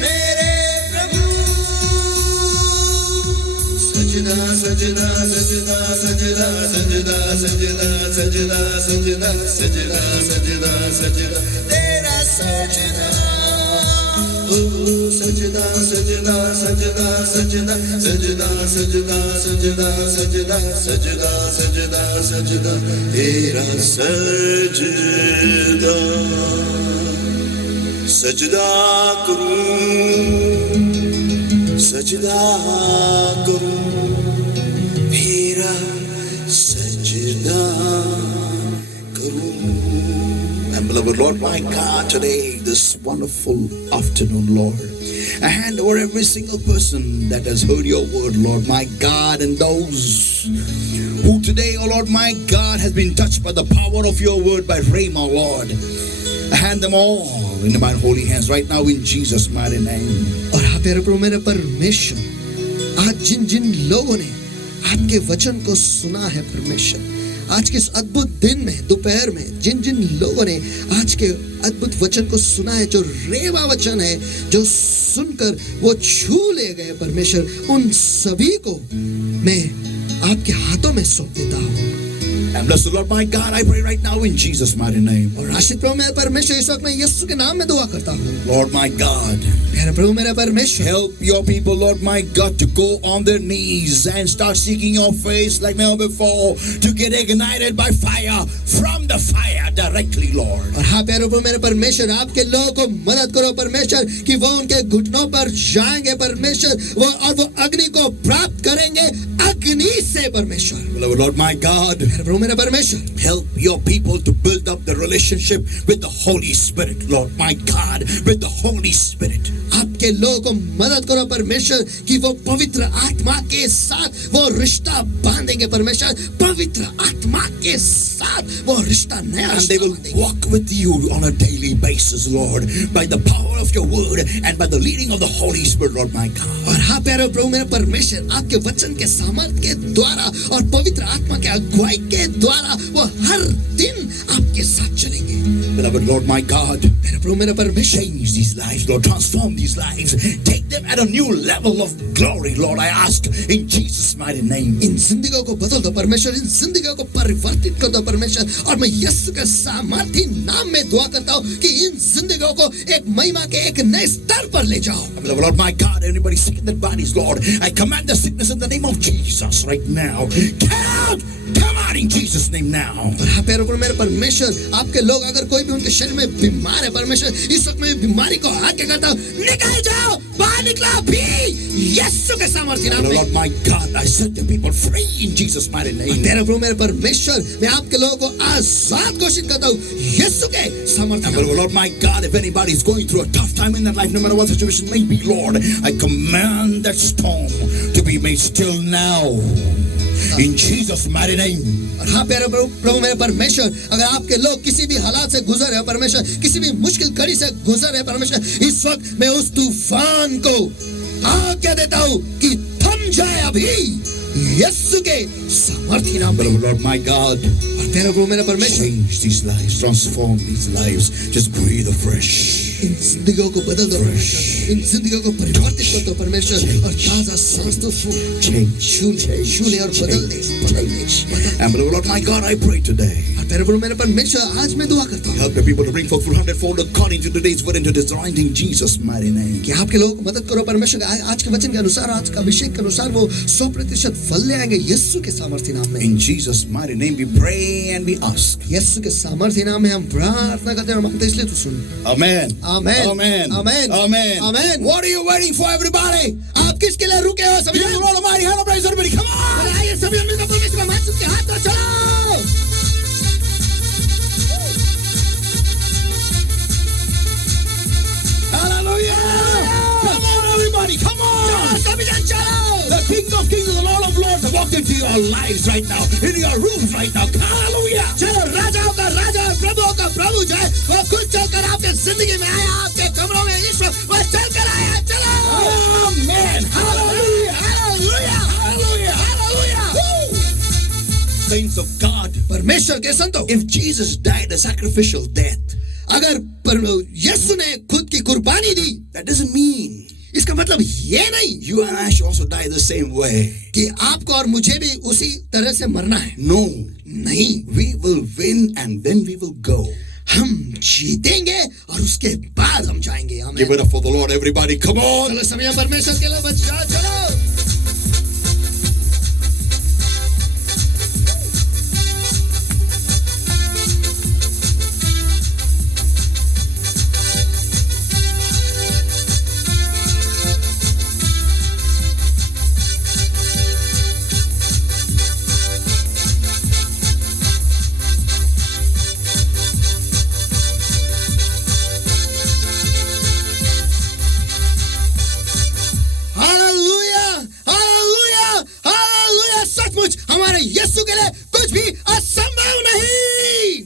मेरे प्रभु। सजदा सजदा सजदा सजदा सजदा सजदा सजदा सजदा सजदा सजदा सजदा तेरा सजदा। सजदा सजदा सजदा सजदा सजदा सजदा सजदा सजदा सजदा सजदा सजदा तेरा सजदा। सजदा करूं, सजदा करूं, तेरा सजदा करूं। And beloved Lord, my God, today, this wonderful afternoon, Lord, I hand over every single person that has heard your word, Lord, my God, and those who today, oh Lord, my God, has been touched by the power of your word by Rhema, Lord. I hand them all in my holy hands right now in Jesus' mighty name. और हाँ प्यारे प्रभु मेरे परमेश्वर, आज जिन जिन लोगों ने आपके वचन को सुना है परमेश्वर, आज के इस अद्भुत दिन में दोपहर में जिन जिन लोगों ने आज के अद्भुत वचन को सुना है, जो रेवा वचन है, जो सुनकर वो छू ले गए परमेश्वर, उन सभी को मैं आपके हाथों में सौंप देता हूँ। And bless the Lord my God, I pray right now in Jesus' mighty name. और आशीष प्रभु मेरे परमेश्वर, इस वक्त मैं यीशु के नाम में दुआ करता हूँ। Lord my God, प्यारे प्रभु मेरा परमेश्वर, help your people, Lord my God, to go on their knees and start seeking your face like never before, to get ignited by fire, from the fire directly, Lord. और हाँ प्यारे प्रभु मेरे परमेश्वर, आपके लोगों को मदद करो परमेश्वर, कि वो उनके घुटनों पर जाएंगे परमेश्वर, वो और वो अग्नि को प्राप्त करेंगे अग्नि से परमेश्वर। Beloved Lord my God, प्यारे प्रभु मेरा परमेश्वर, help your people to build up the relationship with the Holy Spirit, Lord my God, with the Holy Spirit. आपके लोगों को मदद करो परमेश्वर, कि वो पवित्र आत्मा के साथ वो रिश्ता बांधेंगे परमेश्वर, पवित्र आत्मा के साथ साथ वो रिश्ता नया And they रिश्ता will बांधेंगे। walk with you on a daily basis, Lord, by the power of your word and by the leading of the Holy Spirit, Lord my God. और हाँ प्यारे प्रभु मेरे परमेश्वर, आपके वचन के सामर्थ के द्वारा और पवित्र आत्मा के अगुवाई के द्वारा वो हर दिन आपके साथ चलेंगे। Beloved Lord my God, मेरे प्रभु मेरे परमेश्वर, change these lives, Lord, transform these lives, take them at a new level of glory, Lord, I ask in Jesus' mighty name. इन जिंदगियों को बदल दो परमेश्वर, इन जिंदगियों को परिवर्तित कर दो परमेश्वर, और मैं यीशु के सामर्थी नाम में दुआ करता हूँ कि इन जिंदगियों को एक महिमा के एक नए स्तर पर ले जाओ। Beloved Lord my God, anybody sick in their bodies, Lord, I command the sickness in the name of Jesus right now. Come out in Jesus' name now. और हाँ प्यारे प्रभु मेरे परमेश्वर, आपके लोग अगर कोई भी उनके शरीर में बीमार है परमेश्वर, इस वक्त मैं बीमारी को आके करता हूँ, निकल जाओ, बाहर निकला भी यीशु के सामर्थी नाम Beloved में। Lord my God, I set the people free in Jesus' mighty name. तेरे प्रभु मेरे परमेश्वर, मैं आपके लोगों को आजाद घोषित करता हूँ यीशु के सामर्थी And नाम में। Lord my God, if anybody is going through a tough time in their life, no matter what the situation may be, Lord, I command that storm to be made still now. In Jesus' mighty name. और हाँ प्यारे प्रभु मेरे परमेश्वर, अगर आपके लोग किसी भी हालात से गुजर रहे परमेश्वर, किसी भी मुश्किल घड़ी से गुजर रहे परमेश्वर, इस वक्त मैं उस तूफान को आज्ञा देता हूँ कि थम जाए अभी यीशु के सामर्थी नाम में। But Lord my God, और तेरे प्रभु मेरे परमेश्वर, change these lives, transform these lives, just breathe afresh. इन जिंदगियों को बदल दो परमेश्वर, इन जिंदगियों को परिवर्तित कर दो परमेश्वर, और ताजा सांस दो, छू ले और बदल दे। And Lord my God, I pray today, और तेरे प्रभु मेरे परमेश्वर, आज मैं दुआ करता हूँ help the people to bring forth 100-fold according to today's word into this anointing, Jesus' mighty name. कि आपके लोगों को मदद करो परमेश्वर, आज के वचन के अनुसार, आज का अभिषेक के अनुसार वो 100% फल ले आएंगे यीशु के सामर्थी नाम में। In Jesus' mighty name we pray and we ask. यीशु के सामर्थी नाम में हम प्रार्थना करते हैं और मांगते हैं, इसलिए तू सुन। Amen. Amen. Amen. Amen. Amen. Amen. What are you waiting for, everybody? आप किसके लिए रुके हो सभी? Give the Lord a mighty hand of praise, everybody. Come on. आइए सभी मिलकर परमेश्वर का महान के हाथ में चलो। Hallelujah. Come on, everybody. Come on. सभी जन चलो। The King of Kings and the Lord of Lords have walked into your lives right now, into your rooms right now. Hallelujah. चलो, राजाओं का राजा और प्रभुओं का प्रभु जो है वो खुद चलकर आपके जिंदगी में आया, आपके कमरों में ईश्वर वो चलकर आया। चलो। Amen. Hallelujah. Hallelujah. Hallelujah. Hallelujah. Saints of God, परमेश्वर के संतों, if Jesus died a sacrificial death, अगर यीशु ने खुद की कुर्बानी दी, that doesn't mean इसका मतलब ये नहीं you and I should also die the same way. कि आपको और मुझे भी उसी तरह से मरना है। No. नहीं, We will win and then we will go. हम जीतेंगे और उसके बाद हम जाएंगे। आमीन। Give it up for the Lord, everybody. Come on. चलो सभी परमेश्वर के लिए बच जाओ, चलो। हमारे यीशु के लिए कुछ भी असंभव नहीं।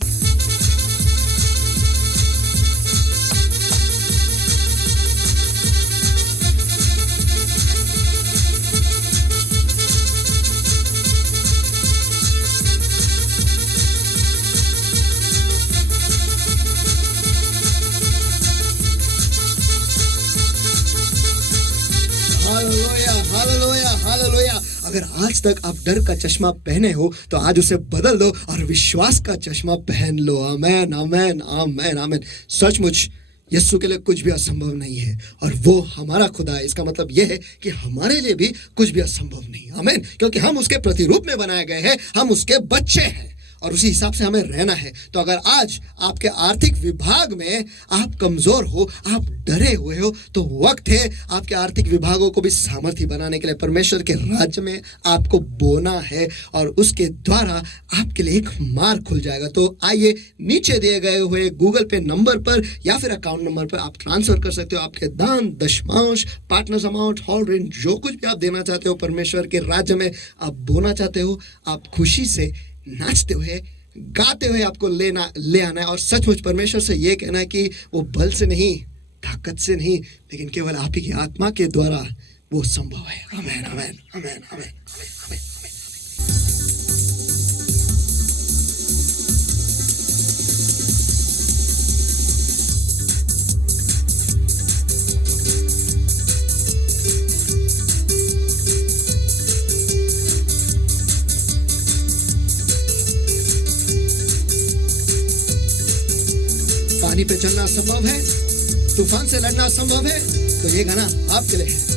Hallelujah, hallelujah, hallelujah. अगर आज तक आप डर का चश्मा पहने हो तो आज उसे बदल दो और विश्वास का चश्मा पहन लो। आमेन, आमेन, आमेन, आमेन। सचमुच यीशु के लिए कुछ भी असंभव नहीं है और वो हमारा खुदा है। इसका मतलब यह है कि हमारे लिए भी कुछ भी असंभव नहीं। आमेन, क्योंकि हम उसके प्रतिरूप में बनाए गए हैं, हम उसके बच्चे हैं और उसी हिसाब से हमें रहना है। तो अगर आज आपके आर्थिक विभाग में आप कमजोर हो, आप डरे हुए हो, तो वक्त है आपके आर्थिक विभागों को भी सामर्थ्य बनाने के लिए। परमेश्वर के राज्य में आपको बोना है और उसके द्वारा आपके लिए एक मार्ग खुल जाएगा। तो आइए, नीचे दिए गए हुए गूगल पे नंबर पर या फिर अकाउंट नंबर पर आप ट्रांसफर कर सकते हो आपके दान, दशमांश, पार्टनर्स अमाउंट, हॉल रेंट, जो कुछ भी आप देना चाहते हो परमेश्वर के राज्य में आप बोना चाहते हो, आप खुशी से नाचते हुए गाते हुए आपको ले आना है और सचमुच परमेश्वर से ये कहना है कि वो बल से नहीं, ताकत से नहीं, लेकिन केवल आप ही की आत्मा के द्वारा वो संभव है। आमेन, आमेन, आमेन, आमेन, आमेन। पानी पे चलना संभव है, तूफान से लड़ना संभव है, तो ये गाना आपके लिए है।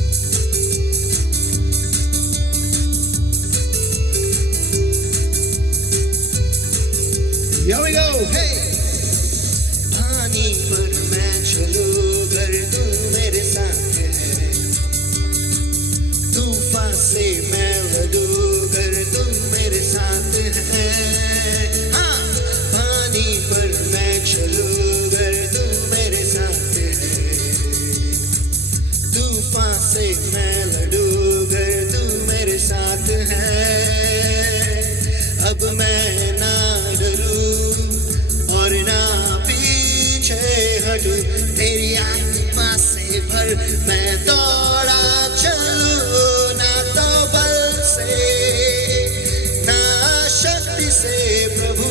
Here we go, hey! पानी पर मैं चलूं अगर तुम मेरे साथ है, तूफान से मैं लड़ूं अगर तुम मेरे साथ है। हाँ, पानी पर मैं चलूं अगर तुम मेरे साथ है, तूफान से मैं लड़ूं अगर तुम मेरे साथ है। अब मैं ना डरूं और ना पीछे हटूं, तेरी आत्मा से भर मैं दौड़ा चलूं, ना तो बल से ना शक्ति से प्रभु,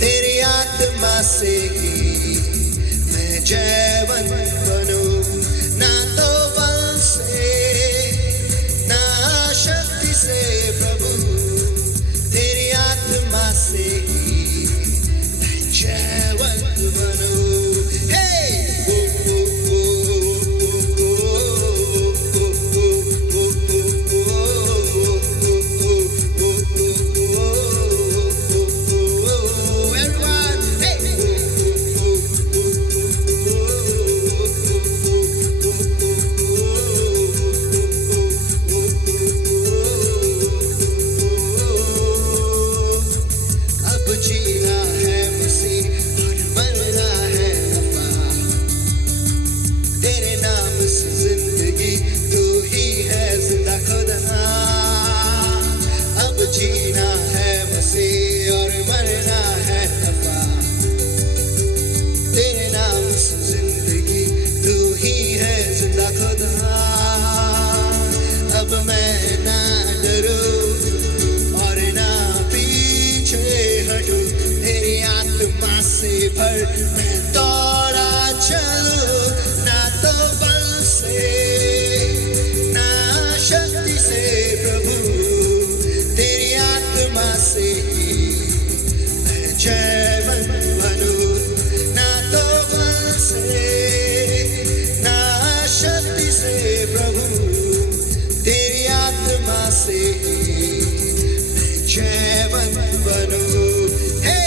तेरी आत्मा से ही मैं जयवन बनूं, ना तो बल से ना शक्ति से प्रभु, तेरी आत्मा से ही मैं जयवंत बनूं। हे! Everyone, अब जीना है मसीह और मरना है नफा, तेरे नाम से जिंदगी तू ही है जिंदा खुदा। अब जीना है मसीह और मरना है नफा, तेरे नाम से जिंदगी तू ही है जिंदा खुदा। अब मैं ना डरूं और ना पीछे हटूं, तेरी आत्मा से भर मैं दौड़ा चलूं, ना तो बल से ना शक्ति से प्रभु, तेरी आत्मा से ही मैं जयवंत बनूं, ना तो बल से ना शक्ति से प्रभु, तेरी आत्मा से ही मैं जयवंत बनूं। हे!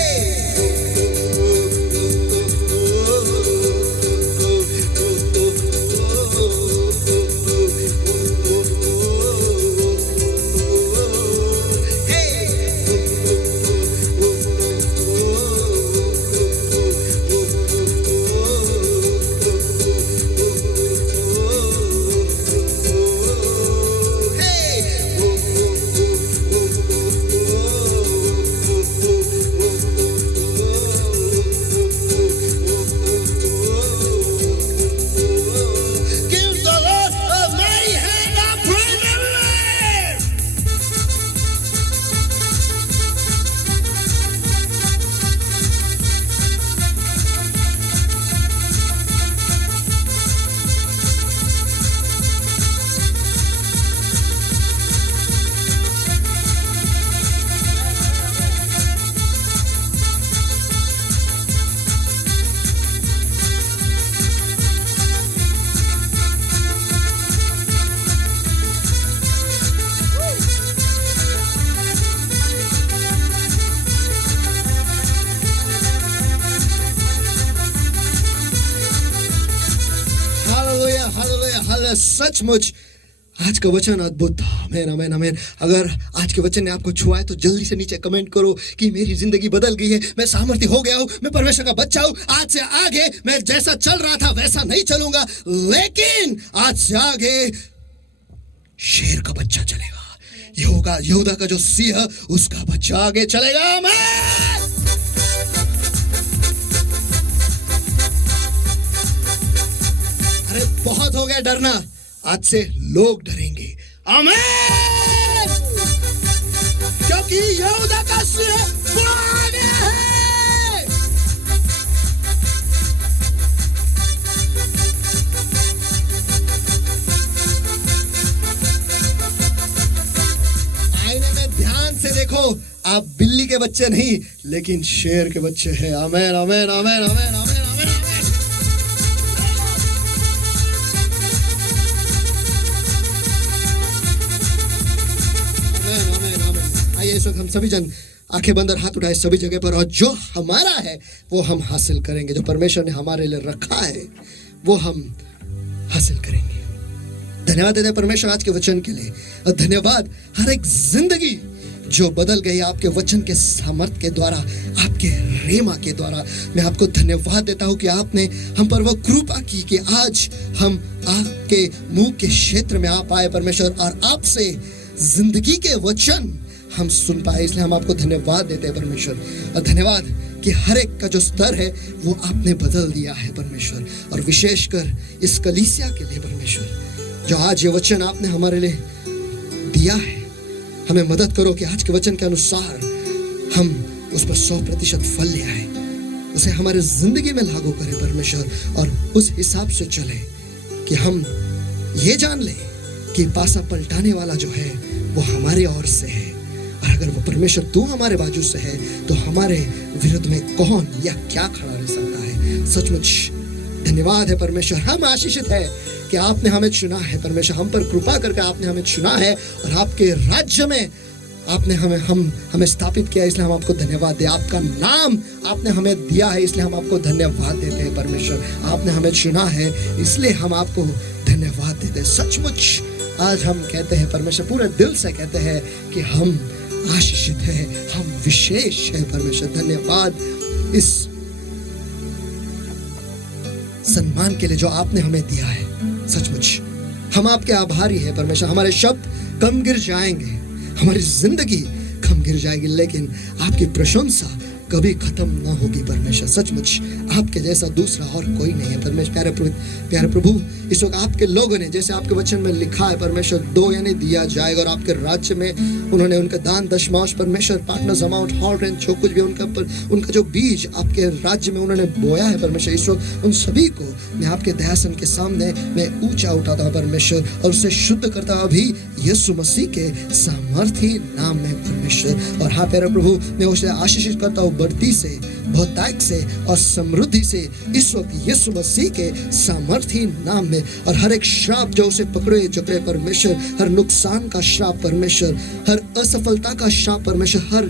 Give the Lord a mighty hand of praise, everyone! Hallelujah, hallelujah, hallelujah. सचमुच आज का वचन अद्भुत था। आमेन, आमेन, आमेन। अगर आज के वचन ने आपको छुआ है तो जल्दी से नीचे कमेंट करो कि मेरी जिंदगी बदल गई है, मैं सामर्थ्य हो गया हूँ, मैं परमेश्वर का बच्चा हूँ। आज से आगे मैं जैसा चल रहा था वैसा नहीं चलूंगा, लेकिन आज से आगे शेर का बच्चा चलेगा। ये होगा होगा, यहूदा का जो सिंह उसका बच्चा आगे चलेगा। आमीन। अरे बहुत हो गया डरना, आज से लोग डरेंगे। आमीन। क्योंकि यहूदा का सिंह वो आगे है। आईने में ध्यान से देखो, आप बिल्ली के बच्चे नहीं लेकिन शेर के बच्चे हैं। आमीन आमीन आमीन आमीन आमीन आमीन आमीन। आइए इस वक्त हम सभी जन आंखें बंद और हाथ उठाए सभी जगह पर, और जो हमारा है वो हम हासिल करेंगे, जो परमेश्वर ने हमारे लिए रखा है वो हम हासिल करेंगे। धन्यवाद देते हैं परमेश्वर आज के वचन के लिए, और धन्यवाद हर एक जिंदगी जो बदल गई आपके वचन के सामर्थ के द्वारा, आपके रेमा के द्वारा। मैं आपको धन्यवाद देता हूं कि आपने हम पर वो कृपा की कि आज हम आपके मुंह के क्षेत्र में आप आए परमेश्वर, और आपसे जिंदगी के वचन हम सुन पाए, इसलिए हम आपको धन्यवाद देते हैं परमेश्वर। और धन्यवाद कि हर एक का जो स्तर है वो आपने बदल दिया है परमेश्वर, और विशेषकर इस कलीसिया के लिए परमेश्वर जो आज ये वचन आपने हमारे लिए दिया है, हमें मदद करो कि आज के वचन के अनुसार हम उस पर 100% फल ले आए, उसे हमारे जिंदगी में लागू करें परमेश्वर, और उस हिसाब से चले कि हम ये जान लें कि पासा पलटाने वाला जो है वो हमारे ओर से है, और अगर वो परमेश्वर तू हमारे बाजू से है तो हमारे विरुद्ध में कौन या क्या खड़ा रह सकता है। सचमुच धन्यवाद है परमेश्वर, हम आशीषित है कि आपने हमें चुना है परमेश्वर, हम पर कृपा करके आपने हमें चुना है, और आपके राज्य में आपने हमें स्थापित किया, इसलिए हम आपको धन्यवाद दे। आपका नाम आपने हमें दिया है, इसलिए हम आपको धन्यवाद देते हैं परमेश्वर। आपने हमें चुना है, इसलिए हम आपको धन्यवाद देते हैं। सचमुच आज हम कहते हैं परमेश्वर, पूरे दिल से कहते हैं कि हम आशीषित है, हम विशेष है परमेश्वर। धन्यवाद इस सम्मान के लिए जो आपने हमें दिया है। सचमुच हम आपके आभारी हैं परमेश्वर। हमारे शब्द कम गिर जाएंगे, हमारी जिंदगी कम गिर जाएगी, लेकिन आपकी प्रशंसा कभी खत्म ना होगी परमेश्वर। सचमुच आपके जैसा दूसरा और कोई नहीं है परमेश्वर। प्यारे प्रभु, इस वक्त आपके लोगों ने जैसे आपके वचन में लिखा है परमेश्वर, 2 यानी दिया जाएगा, और आपके राज्य में उन्होंने उनका दान दशमांश परमेश्वर, पार्टनर्स अमाउंट, हॉल रेंट, जो कुछ भी उनका जो बीज आपके राज्य में उन्होंने बोया है परमेश्वर, इस वक्त उन सभी को मैं आपके दयासन के सामने मैं ऊंचा उठाता हूँ परमेश्वर, और उसे शुद्ध करता हूँ अभी यीशु मसीह के सामर्थी नाम में परमेश्वर। और हाँ प्यारे प्रभु, मैं उसे आशीषित करता हूँ बढ़ती से, बहुतायत से और समृद्धि से इस वक्त यीशु मसीह के सामर्थी नाम में। और हर एक श्राप जो उसे पकड़े जकड़े परमेश्वर, हर नुकसान का श्राप परमेश्वर, हर असफलता का श्राप परमेश्वर, हर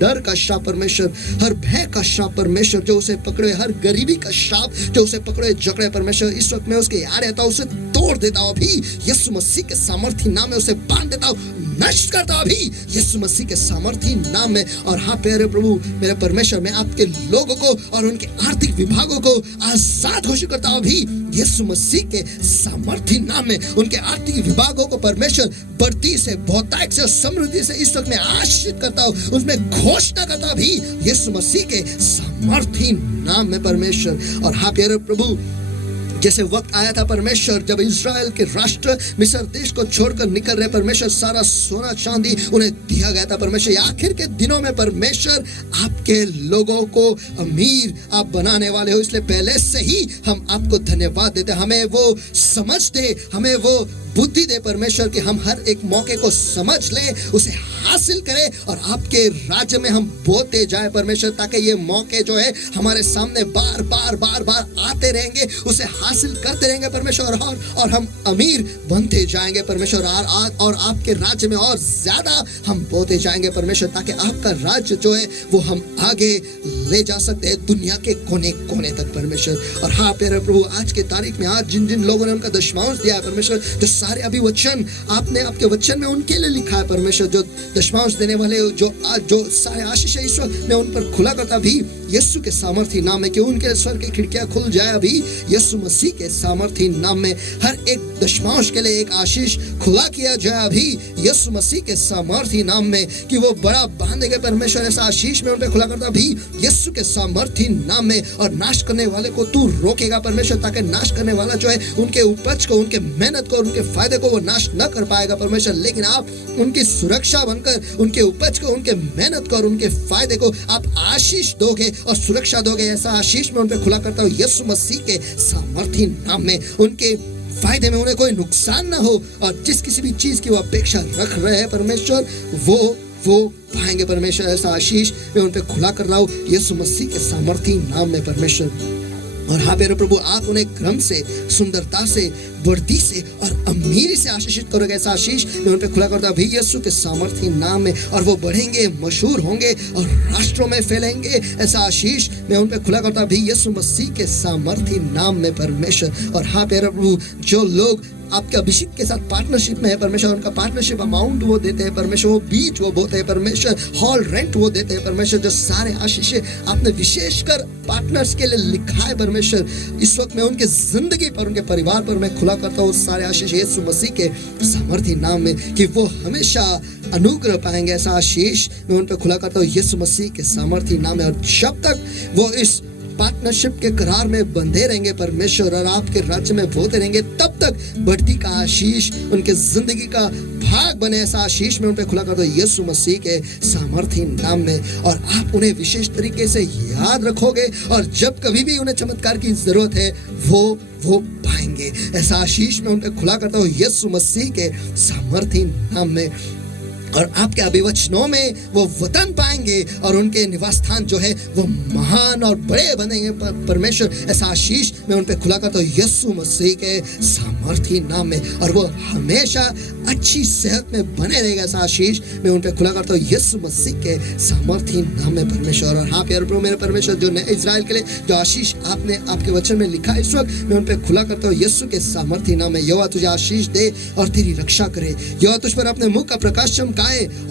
डर का श्राप परमेश्वर, हर भय का श्राप परमेश्वर जो उसे पकड़े, हर गरीबी का श्राप जो उसे पकड़े जकड़े परमेश्वर, इस वक्त मैं उसके याद रहता हूँ, उसे तोड़ देता हूँ अभी यीशु मसीह के सामर्थी नाम में, उसे बांध देता हूँ, नष्ट करता हूँ अभी यीशु मसीह के सामर्थी नाम में। और हाँ प्यारे प्रभु मेरे परमेश्वर, मैं आपके लोगों को और उनके आर्थिक विभागों को आजाद घोषित करता हूँ अभी यीशु मसीह के सामर्थी नाम में। उनके आर्थिक विभागों को परमेश्वर बढ़ती से, बहुतायत से और समृद्धि से इस वक्त मैं आशीषित करता हूँ, उसमें घोषणा करता हूँ अभी यीशु मसीह के सामर्थी नाम में परमेश्वर। और हाँ प्यारे प्रभु, जैसे वक्त आया था परमेश्वर जब इस्राएल के राष्ट्र मिस्र देश को छोड़कर निकल रहे परमेश्वर, सारा सोना चांदी उन्हें दिया गया था परमेश्वर। आखिर के दिनों में परमेश्वर आपके लोगों को अमीर आप बनाने वाले हो, इसलिए पहले से ही हम आपको धन्यवाद देते। हमें वो समझ दे, हमें वो बुद्धि दे परमेश्वर कि हम हर एक मौके को समझ लें, उसे हासिल करें और आपके राज्य में हम बोते जाए परमेश्वर, ताकि ये मौके जो है हमारे सामने बार बार आते रहेंगे, उसे हासिल करते रहेंगे परमेश्वर, और हम अमीर बनते जाएंगे परमेश्वर, और आपके राज्य में और ज्यादा हम बोते जाएंगे परमेश्वर, ताकि आपका राज्य जो है वो हम आगे ले जा सकते हैं दुनिया के कोने कोने तक परमेश्वर। और हाँ प्यारे प्रभु, आज के तारीख में आज जिन जिन लोगों ने उनका दशमांश दिया है परमेश्वर, जो सारे अभी वचन आपने आपके वचन में उनके लिए लिखा है परमेश्वर, जो दशमांश देने वाले जो सारे आशीष है ईश्वर मैं उन पर खुला करता भी यीशु के सामर्थी नाम में, कि उनके स्वर की खिड़कियां खुल जाए अभी यीशु मसीह के सामर्थी नाम में। हर एक दशमांश के लिए एक आशीष खुला किया जाए अभी यीशु मसीह के सामर्थी नाम में, कि वो बड़ा बांधेंगे परमेश्वर, ऐसा आशीष में उन पे खुला करता अभी यीशु के सामर्थी नाम में। और नाश करने वाले को तू रोकेगा परमेश्वर, ताकि नाश करने वाला जो है उनके उपज को, उनके मेहनत को, उनके फायदे को वो नाश न कर पाएगा परमेश्वर, लेकिन आप उनकी सुरक्षा बनकर उनके उपज को, उनके मेहनत को और उनके फायदे को आप आशीष दोगे और सुरक्षा दोगे। ऐसा आशीष में उन पे खुला करता हूँ यीशु मसीह के सामर्थी नाम में। उनके फायदे में उन्हें कोई नुकसान ना हो, और जिस किसी भी चीज की वो अपेक्षा रख रहे हैं परमेश्वर, वो पाएंगे परमेश्वर। ऐसा आशीष मैं उन पे खुला कर रहा हूँ यीशु मसीह के सामर्थी नाम में परमेश्वर। और हाँ मेरे प्रभु, आप उन्हें क्रम से, सुंदरता से, बढ़ती से और अमीरी से आशीषित करोगे। ऐसा आशीष मैं उन पे खुला करता अभी यीशु के सामर्थी नाम में। और वो बढ़ेंगे, मशहूर होंगे और राष्ट्रों में फैलेंगे। ऐसा आशीष मैं उन पे खुला करता अभी यीशु मसीह के सामर्थी नाम में परमेश्वर। और हाँ मेरे प्रभु, जो लोग आपके अभिषेक के साथ पार्टनरशिप में है परमेश्वर, उनका पार्टनरशिप अमाउंट वो देते हैं परमेश्वर, वो बीज वो बोते हैं परमेश्वर, हॉल रेंट वो देते हैं परमेश्वर, जो सारे आशीष आपने विशेषकर पार्टनर्स के लिए लिखा है परमेश्वर, इस वक्त मैं उनके जिंदगी पर, उनके परिवार पर मैं खुला करता हूँ सारे आशीष यीशु मसीह के सामर्थी नाम में, कि वो हमेशा अनुग्रह पाएंगे। ऐसा आशीष मैं उन पर खुला करता हूँ यीशु मसीह के सामर्थी नाम में। और जब तक वो इस पार्टनरशिप के करार में बंधे रहेंगे परमेश्वर और आपके राज्य में बोते रहेंगे, तब तक बढ़ती का आशीष उनके जिंदगी का भाग बने। ऐसा आशीष में उन पे खुला कर दो यीशु मसीह के सामर्थी नाम में। और आप उन्हें विशेष तरीके से याद रखोगे, और जब कभी भी उन्हें चमत्कार की जरूरत है वो पाएंगे। ऐसा आशीष में उन पे खुला करता हूँ यीशु मसीह के सामर्थी नाम में। और आपके अभिवचनों में वो वतन पाएंगे, और उनके निवास स्थान जो है वो महान और बड़े बनेंगे परमेश्वर। ऐसा आशीष मैं उन पे खुला करता हूँ यीशु मसीह के सामर्थी नाम में। और वो हमेशा अच्छी सेहत में बने रहेगा। ऐसा आशीष मैं उन पे खुला करता हूँ यीशु मसीह के सामर्थी नाम में परमेश्वर। और हाँ प्यारे प्रभु मेरे परमेश्वर, जो नए इजराइल के लिए जो आशीष आपने आपके वचन में लिखा है, इस वक्त मैं उन पे खुला करता हूँ यीशु के सामर्थी नाम में। यहोवा तुझे आशीष दे और तेरी रक्षा करे। यहोवा तुझ पर अपने मुख का प्रकाश चमकाए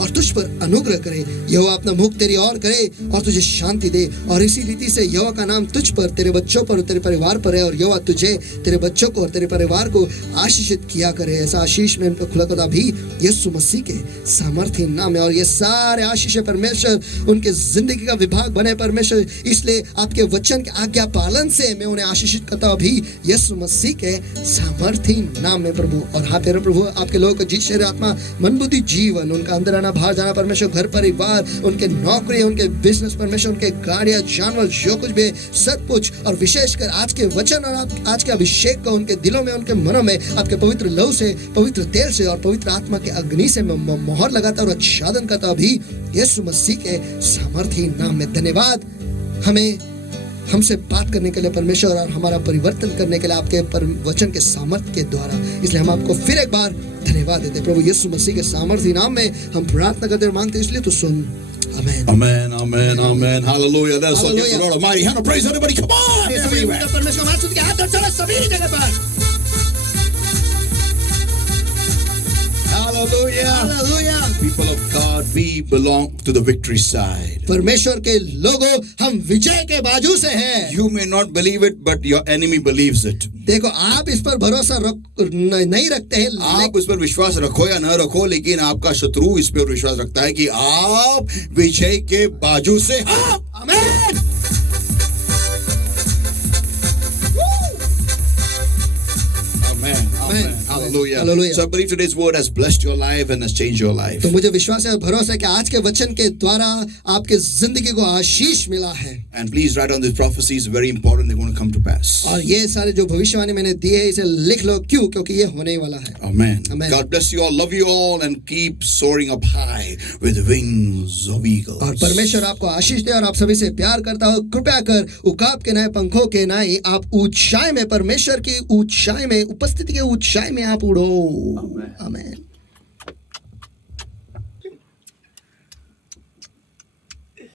और तुझ पर अनुग्रह करे। यहोवा अपना मुख तेरी ओर करे और तुझे शांति दे। और इसी रीति से यहोवा का नाम तुझ पर, तेरे बच्चों पर और तेरे परिवार पर है, और यहोवा तुझे, तेरे बच्चों को और तेरे परिवार को आशीषित किया करे। ऐसा आशीष में उन पर खुला करता भी यीशु मसीह के सामर्थी नाम है। और ये सारे आशीष परमेश्वर उनके जिंदगी का विभाग बने परमेश्वर। इसलिए आपके वचन के आज्ञा पालन से मैं उन्हें आशीषित करता हूं अभी यीशु मसीह के सामर्थी नाम में प्रभु। और हाँ तेरे प्रभु, आपके लोगों को जी शरीर आत्मा मन बुद्धि जीवन, उनका अंदर आना बाहर जाना परमेश्वर, घर परिवार, उनके नौकरी, उनके बिजनेस परमेश्वर, उनके गाड़ियां, जानवर, जो कुछ भी सब कुछ, और विशेषकर आज के वचन और आज के अभिषेक को उनके दिलों में, उनके मनों में आपके पवित्र लहू से, पवित्र तेल से और पवित्र आत्मा के अग्नि से मोहर लगाता और आच्छादन करता अभी यीशु मसीह के सामर्थी नाम में। धन्यवाद हमसे बात करने के लिए परमेश्वर, और हमारा परिवर्तन करने के लिए आपके वचन के सामर्थ्य के द्वारा। इसलिए हम आपको फिर एक बार धन्यवाद देते प्रभु यीशु मसीह के सामर्थी नाम में हम प्रार्थना करते और मांगते, इसलिए तो सुन। Amen. Amen, amen, amen. Hallelujah. Let's all give the Lord a mighty hand of praise. Everybody, come on! Everywhere. परमेश्वर का हाथ के हाथ और चला सभी जगह पर। Hallelujah. Hallelujah. People of God, we belong to the victory side. परमेश्वर के लोगों, हम विजय के बाजू से हैं। You may not believe it, but your enemy believes it. देखो, आप इस पर भरोसा नहीं रखते हैं, आप उस पर विश्वास रखो या न रखो, लेकिन आपका शत्रु इस पर विश्वास रखता है कि आप विजय के बाजू से। आमीन। Amen. Hallelujah. Hallelujah. So I believe today's word has blessed your life and has changed your life. तो मुझे विश्वास है और भरोसा है कि आज के वचन के द्वारा आपके जिंदगी को आशीष मिला है। And please write down these prophecies, very important, they're going to come to pass. और ये सारे जो भविष्यवाणी मैंने दी है, इसे लिख लो। क्यों? क्योंकि ये होने ही वाला है। Amen. Amen. God bless you all, love you all, and keep soaring up high with wings of eagles. और परमेश्वर आपको आशीष दे और आप सभी से प्यार करता हो। कृपया कर उकाब के नए पंखों के नए आप ऊंचाई में, परमेश्वर की ऊंचाई में, उपस्थिति के ऊंचाई में आप उड़ो। आमीन।